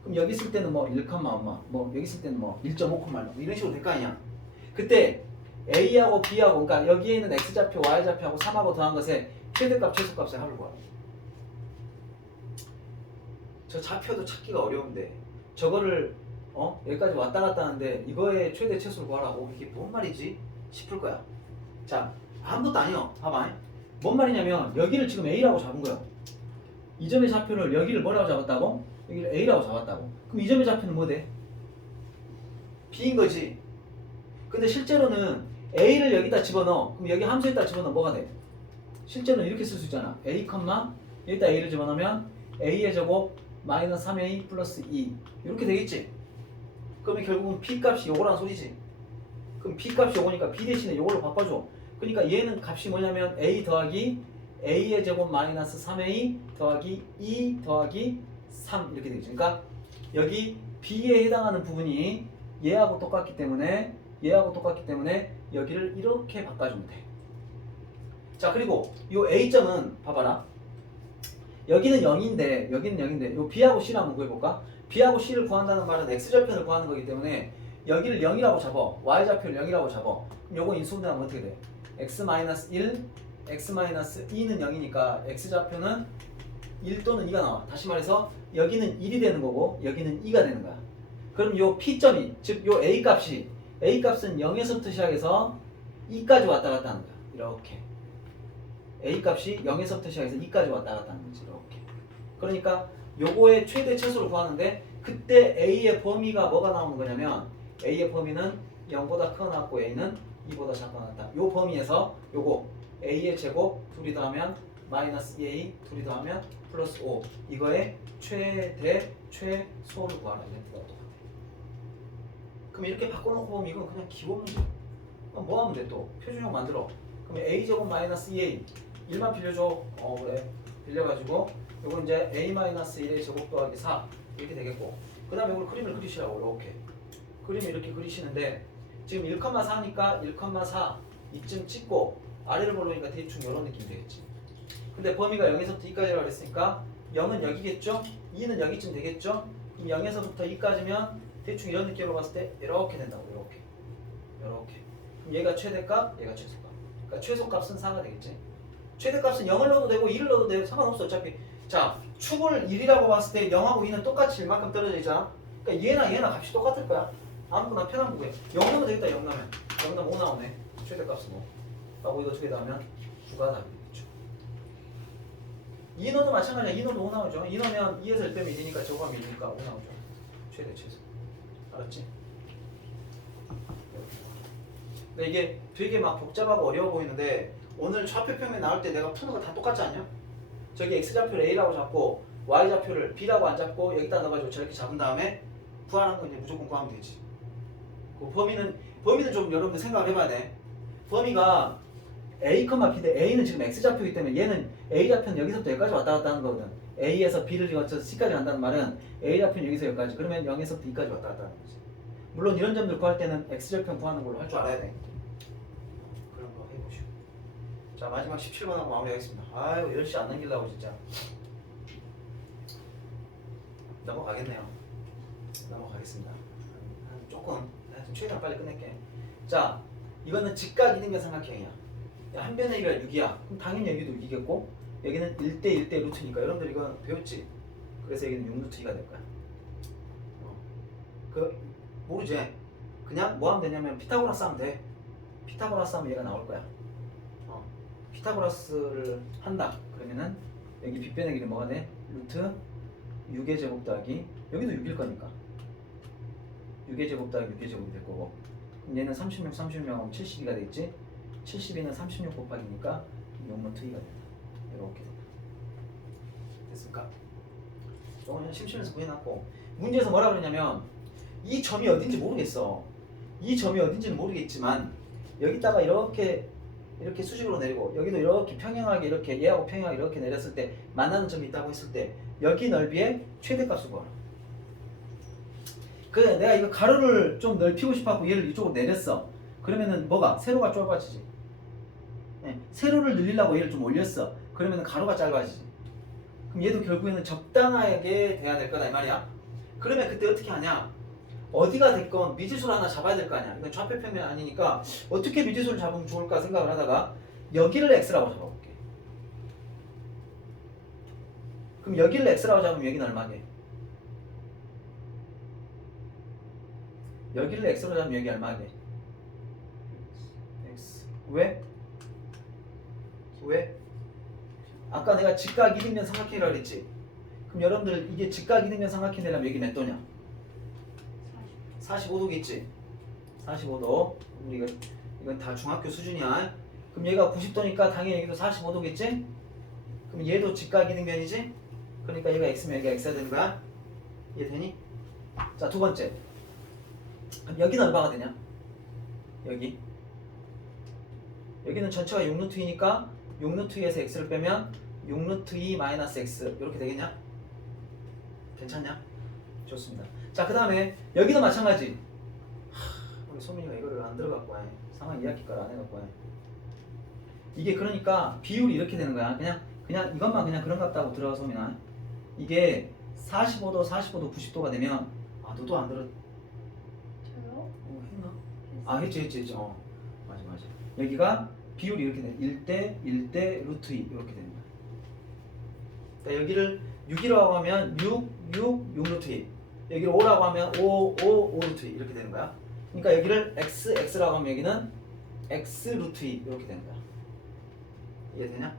그럼 여기 있을 때는 뭐 1, 엄마, 뭐 여기 있을 때는 뭐 1.5, 이런 식으로 될 거 아니야. 그때 A하고 B하고 그러니까 여기에는 X좌표, Y좌표하고 3하고 더한 것에 최대값, 최소값을 합을 구하라. 저 좌표도 찾기가 어려운데 저거를 여기까지 왔다 갔다 하는데 이거의 최대 최소를 구하라고 이게 뭔 말이지 싶을 거야. 자, 아무것도 아니요. 봐봐. 뭔 말이냐면 여기를 지금 A라고 잡은 거야. 이 점의 좌표를 여기를 뭐라고 잡았다고? 여기를 A라고 잡았다고. 그럼 이 점의 좌표는 뭐 돼? B인 거지. 근데 실제로는 A를 여기다 집어넣어. 그럼 여기 함수에다 집어넣으면 뭐가 돼? 실제로는 이렇게 쓸 수 있잖아. A, 여기다 A를 집어넣으면 A의 제곱 마이너스 3A 플러스 2 이렇게 되겠지? 그러면 결국은 B 값이 요거란 소리지. 그럼 B 값이 요거니까 B 대신에 요걸로 바꿔줘. 그러니까 얘는 값이 뭐냐면 A 더하기 A의 제곱 마이너스 3A 더하기 2 더하기 3 이렇게 되겠죠. 그러니까 여기 B에 해당하는 부분이 얘하고 똑같기 때문에 여기를 이렇게 바꿔주면 돼. 자, 그리고 요 A점은 봐봐라. 여기는 0인데 요 B하고 C를 한번 구해볼까? B하고 C를 구한다는 말은 X좌표를 구하는 거기 때문에 여기를 0이라고 잡아. Y좌표를 0이라고 잡아. 그럼 요거 인수분해하면 어떻게 돼? X-1, X-2는 0이니까 X좌표는 1 또는 2가 나와. 다시 말해서 여기는 1이 되는 거고 여기는 2가 되는 거야. 그럼 요 P점이 즉 요 A값은 0에서부터 시작해서 2까지 왔다 갔다 하는 거야. 이렇게 A값이 0에서부터 시작해서 2까지 왔다 갔다 하는 거지. 이렇게. 그러니까 요거의 최대 최소를 구하는데 그때 A의 범위가 뭐가 나오는 거냐면 A의 범위는 0보다 크거나 같고 A는 2보다 작거나 같다. 요 범위에서 요거 A의 제곱 둘이 더하면 마이너스 2A 둘이 더하면 플러스 5 이거의 최대 최소를 구하라. 이거 똑같아. 그럼 이렇게 바꿔놓고 보면 이건 그냥 기본 문제. 그럼 뭐 하면 돼 또? 표준형 만들어. 그럼 A 제곱 마이너스 2A 1만 빌려줘. 그래. 빌려가지고 요거 이제 A 마이너스 1의 제곱 더하기 4 이렇게 되겠고 그 다음에 이걸 그림을 그리시라고. 이렇게 그림을 이렇게 그리시는데 지금 1,4니까 1,4 이쯤 찍고 아래를 보려니까 대충 이런 느낌이 되겠지. 근데 범위가 0에서부터 2까지라고 했으니까 0은 여기겠죠? 2는 여기쯤 되겠죠? 그럼 0에서부터 2까지면 대충 이런 느낌으로 봤을 때 이렇게 된다고. 이렇게 그럼 얘가 최대값, 얘가 최소값. 그러니까 최소값은 4가 되겠지. 최대값은 0을 넣어도 되고 2를 넣어도 되고 상관없어. 어차피 자 축을 1이라고 봤을 때 0하고 2는 똑같이 1만큼 떨어져 있잖아. 그러니까 얘나 값이 똑같을 거야. 아무거나 편한 거고요. 0 넣으면 되겠다. 0 넣으면 5 나오네. 최대값은 5 하고 이거 두 개 더하면 9가 답이 되겠죠. 2 넣어도 마찬가지야. 2 넣어도 5 나오죠. 2 넣으면 2에서 1 빼면 1이니까 저거가 1이니까 5 나오죠. 최대 최소. 알았지? 근데 이게 되게 막 복잡하고 어려워 보이는데 오늘 좌표평면 나올 때 내가 푸는 거 다 똑같지 않냐? 저기 X좌표를 A라고 잡고 Y좌표를 B라고 안 잡고 여기다 넣어가지고 저렇게 잡은 다음에 구하는 건 이제 무조건 구하면 되지. 그 범위는 좀 여러분들 생각을 해봐야 돼. 범위가 A, B인데 A는 지금 X좌표이기 때문에 얘는 A좌표는 여기서부터 여기까지 왔다 갔다 하는 거거든. A에서 B를 거쳐서 C까지 간다는 말은 A좌표는 여기서 여기까지 그러면 0에서부터 2까지 왔다 갔다 하는 거지. 물론 이런 점들 구할 때는 X좌표 구하는 걸로 할 줄 알아야 돼. 그런 거 해보시고. 자 마지막 17번 하고 마무리하겠습니다. 아유 10시 안 넘기려고 진짜. 넘어가겠네요. 넘어가겠습니다. 조금 하여튼 최대한 빨리 끝낼게. 자 이거는 직각 이등변 삼각형이야. 한 변의 1가 6이야. 그럼 당연히 여기도 6이겠고 여기는 1대 1대 루트니까 여러분들 이거 배웠지? 그래서 여기는 6루트 2가 될 거야. 그 모르지? 그냥 뭐 하면 되냐면 피타고라스 하면 돼. 피타고라스 하면 얘가 나올 거야. 피타고라스를 한다. 그러면은 여기 빗변의 길이 뭐가 돼? 루트 6의 제곱 더하기 여기도 6일 거니까 6의 제곱 더하기 6의 제곱이 될 거고 얘는 36, 36하면 72가 되겠지? 72는 36 곱하기니까 6루트 2가 된다. 이렇게 된다. 됐습니까? 조금 심심해서 구해놨고 문제에서 뭐라 그러냐면 이 점이 어딘지 모르겠어. 이 점이 어딘지는 모르겠지만 여기다가 이렇게 수직으로 내리고 여기도 이렇게 평행하게 이렇게 얘하고 평행하게 이렇게 내렸을 때 만나는 점이 있다고 했을 때 여기 넓이의 최대값을 구하라. 그래 내가 이거 가로를 좀 넓히고 싶어갖고 얘를 이쪽으로 내렸어. 그러면은 뭐가? 세로가 좁아지지. 네, 세로를 늘리려고 얘를 좀 올렸어. 그러면은 가로가 짧아지지. 그럼 얘도 결국에는 적당하게 돼야 될 거다 이 말이야. 그러면 그때 어떻게 하냐? 어디가 됐건 미지수를 하나 잡아야 될 거 아니야. 이건 좌표평면 아니니까 어떻게 미지수를 잡으면 좋을까 생각을 하다가 여기를 x라고 잡아볼게. 그럼 여기를 x라고 잡으면 여기는 얼마게? 여기를 x로 잡으면 여기 얼마게? x. 왜? 왜? 아까 내가 직각 이등변 삼각형이라고 그랬지? 그럼 여러분들 이게 직각 이등변 삼각형이 되려면 여기 몇 도냐? 45도겠지? 45도. 우리 이건 다 중학교 수준이야. 그럼 얘가 90도니까 당연히 여기도 45도겠지? 그럼 얘도 직각 이등변이지? 그러니까 얘가 x면 여기가 x가 되는 거야. 이해되니? 자, 두 번째. 그럼 여기는 얼마가 되냐? 여기는 전체가 6루트 2니까 6루트 2에서 x를 빼면 6루트 2 마이너스 x 이렇게 되겠냐? 괜찮냐? 좋습니다. 자, 그 다음에 여기도 마찬가지. 우리 소민이가 이거를 안 들어갖고 와. 상황 이야기까지 안 해갖고 와. 이게 그러니까 비율이 이렇게 되는 거야. 그냥 이것만 그냥 그런 것 같다고 들어 소민아. 이게 45도, 45도, 90도가 되면 너도 안 들어. 저요? 했나? 했지. 맞아. 여기가 비율이 이렇게 돼. 1대 1대 루트 2 이렇게 되는 거야. 그러니까 여기를 6이라고 하면 6 루트 2. 여기를 5라고 하면 5 루트 2 이렇게 되는 거야. 그러니까 여기를 x라고 하면 여기는 x 루트 2 이렇게 되는 거야. 이해되냐?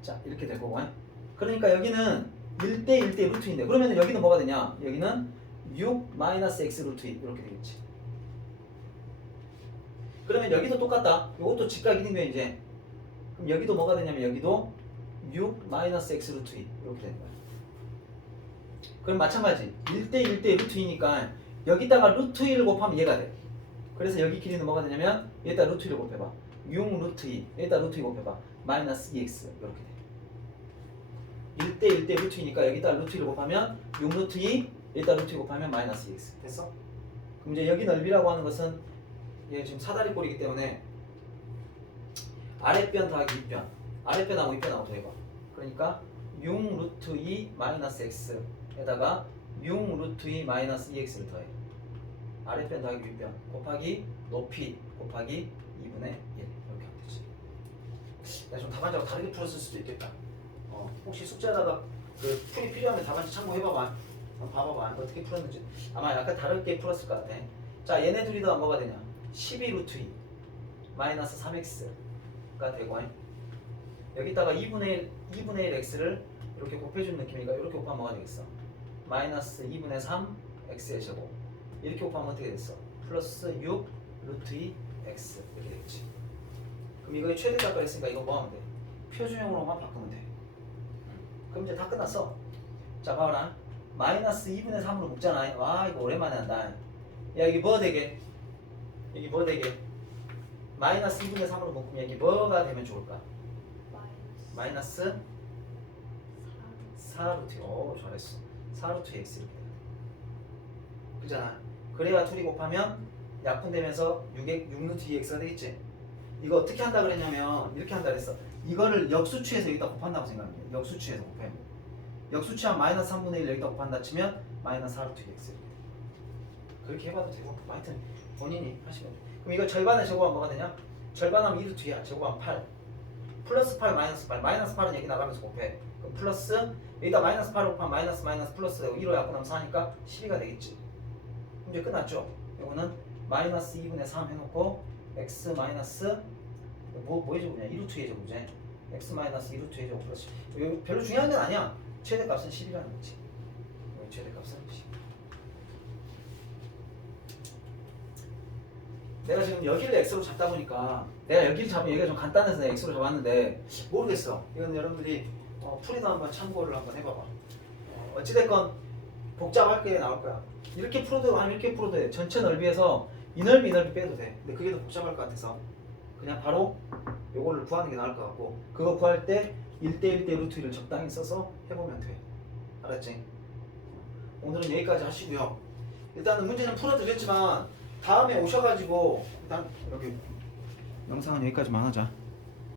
자, 이렇게 될 거고. 그러니까 여기는 1대 1대 루트 2인데 그러면 여기는 뭐가 되냐? 여기는 6 마이너스 x 루트 2 이렇게 되겠지. 그러면 여기도 똑같다. 이것도 직각 이등변이지. 그럼 여기도 뭐가 되냐면 여기도 6 마이너스 x 루트 2 이렇게 되는 거야. 그럼 마찬가지 1대 1대 루트 2니까 여기다가 루트 2를 곱하면 얘가 돼. 그래서 여기 길이는 뭐가 되냐면 여기다 루트 2를 곱해봐. 6 루트 2 여기다 루트 2 곱해봐. 마이너스 2x 이렇게 돼. 1대 1대 루트 2니까 여기다 루트 2를 곱하면 6 루트 2 여기다 루트 2 곱하면 마이너스 2x 됐어? 그럼 이제 여기 넓이라고 하는 것은 얘 지금 사다리꼴이기 때문에 아랫변 더하기 윗변 아랫변하고 윗변하고 더해봐. 그러니까 6 루트 2 마이너스 x 에다가 6 루트 2 마이너스 2x를 더해. 아랫변 더하기 윗변 곱하기 높이 곱하기 2분의 1 이렇게 하면 되지. 내가 좀 답안지하고 다르게 풀었을 수도 있겠다. 혹시 숙제하다가 그 풀이 필요하면 답안지 참고해봐봐. 봐봐봐 어떻게 풀었는지. 아마 약간 다르게 풀었을 것 같아. 자, 얘네 둘이 더하면 뭐가 되냐? 12 루트 2 마이너스 3x가 되고 여기다가 2분의 1 x를 이렇게 곱해주는 느낌이니까 이렇게 곱하면 뭐가 되겠어? 마이너스 2분의 3 x의 제곱 이렇게 곱하면 어떻게 됐어? 플러스 6 루트 2 x 이렇게 되겠지. 그럼 이거의 최대값을 했으니까 이거 뭐 하면 돼? 표준형으로만 바꾸면 돼. 그럼 이제 다 끝났어. 자, 봐라. 마이너스 2분의 3으로 묶잖아. 와, 이거 오랜만에 한다. 야, 여기 뭐 되게? 여기 뭐 되게? 마이너스 2분의 3으로 묶으면 여기 뭐가 되면 좋을까? 마이너스 4루트. 오, 잘했어. 4루트 x 이렇게 돼. 그잖아. 그래야 둘이 곱하면 약분되면서 6루트 2x가 되겠지. 이거 어떻게 한다 그랬냐면 이렇게 한다 그랬어. 이거를 역수치에서 여기다 곱한다고 생각하면 돼. 역수치에서 곱해. 역수치한 마이너스 3분의 1 여기다 곱한다 치면 마이너스 4루트 x 이렇게 돼. 그렇게 해봐도 되고 하여튼 본인이 하시면 돼. 그럼 이거 절반에 제곱하면 뭐가 되냐? 절반하면 2루트 2야. 제곱하면 8 플러스 8 마이너스 8 마이너스 8은 여기 나가면서 곱해. 그럼 플러스 여기다 마이너스 8을 곱하면 마이너스 마이너스 플러스 되고 1로 약분하면 4니까 12가 되겠지. 문제 끝났죠? 이거는 마이너스 2분의 3 해놓고 x 마이너스 뭐의 제곱이냐? 2루트의 제곱이지. x 마이너스 2루트의 제곱 플러스 이거 별로 중요한 건 아니야. 최대값은 10이라는 거지. 최대값은 10. 내가 지금 여기를 x로 잡다 보니까 내가 여기를 잡으면 얘가 좀 간단해서 내가 x로 잡았는데 모르겠어. 이건 여러분들이 풀이도 한번 참고를 한번 해봐봐. 어찌됐건 복잡할 게 나올 거야. 이렇게 풀어도 아니면 이렇게 풀어도 돼. 전체 넓이에서 이 넓이 이 넓이 빼도 돼. 근데 그게 더 복잡할 것 같아서 그냥 바로 요거를 구하는 게 나을 것 같고 그거 구할 때 1대1 대 루트 1을 적당히 써서 해보면 돼. 알았지? 오늘은 여기까지 하시고요. 일단은 문제는 풀어드렸지만 다음에 오셔가지고 일단 여기 영상은 여기까지만 하자.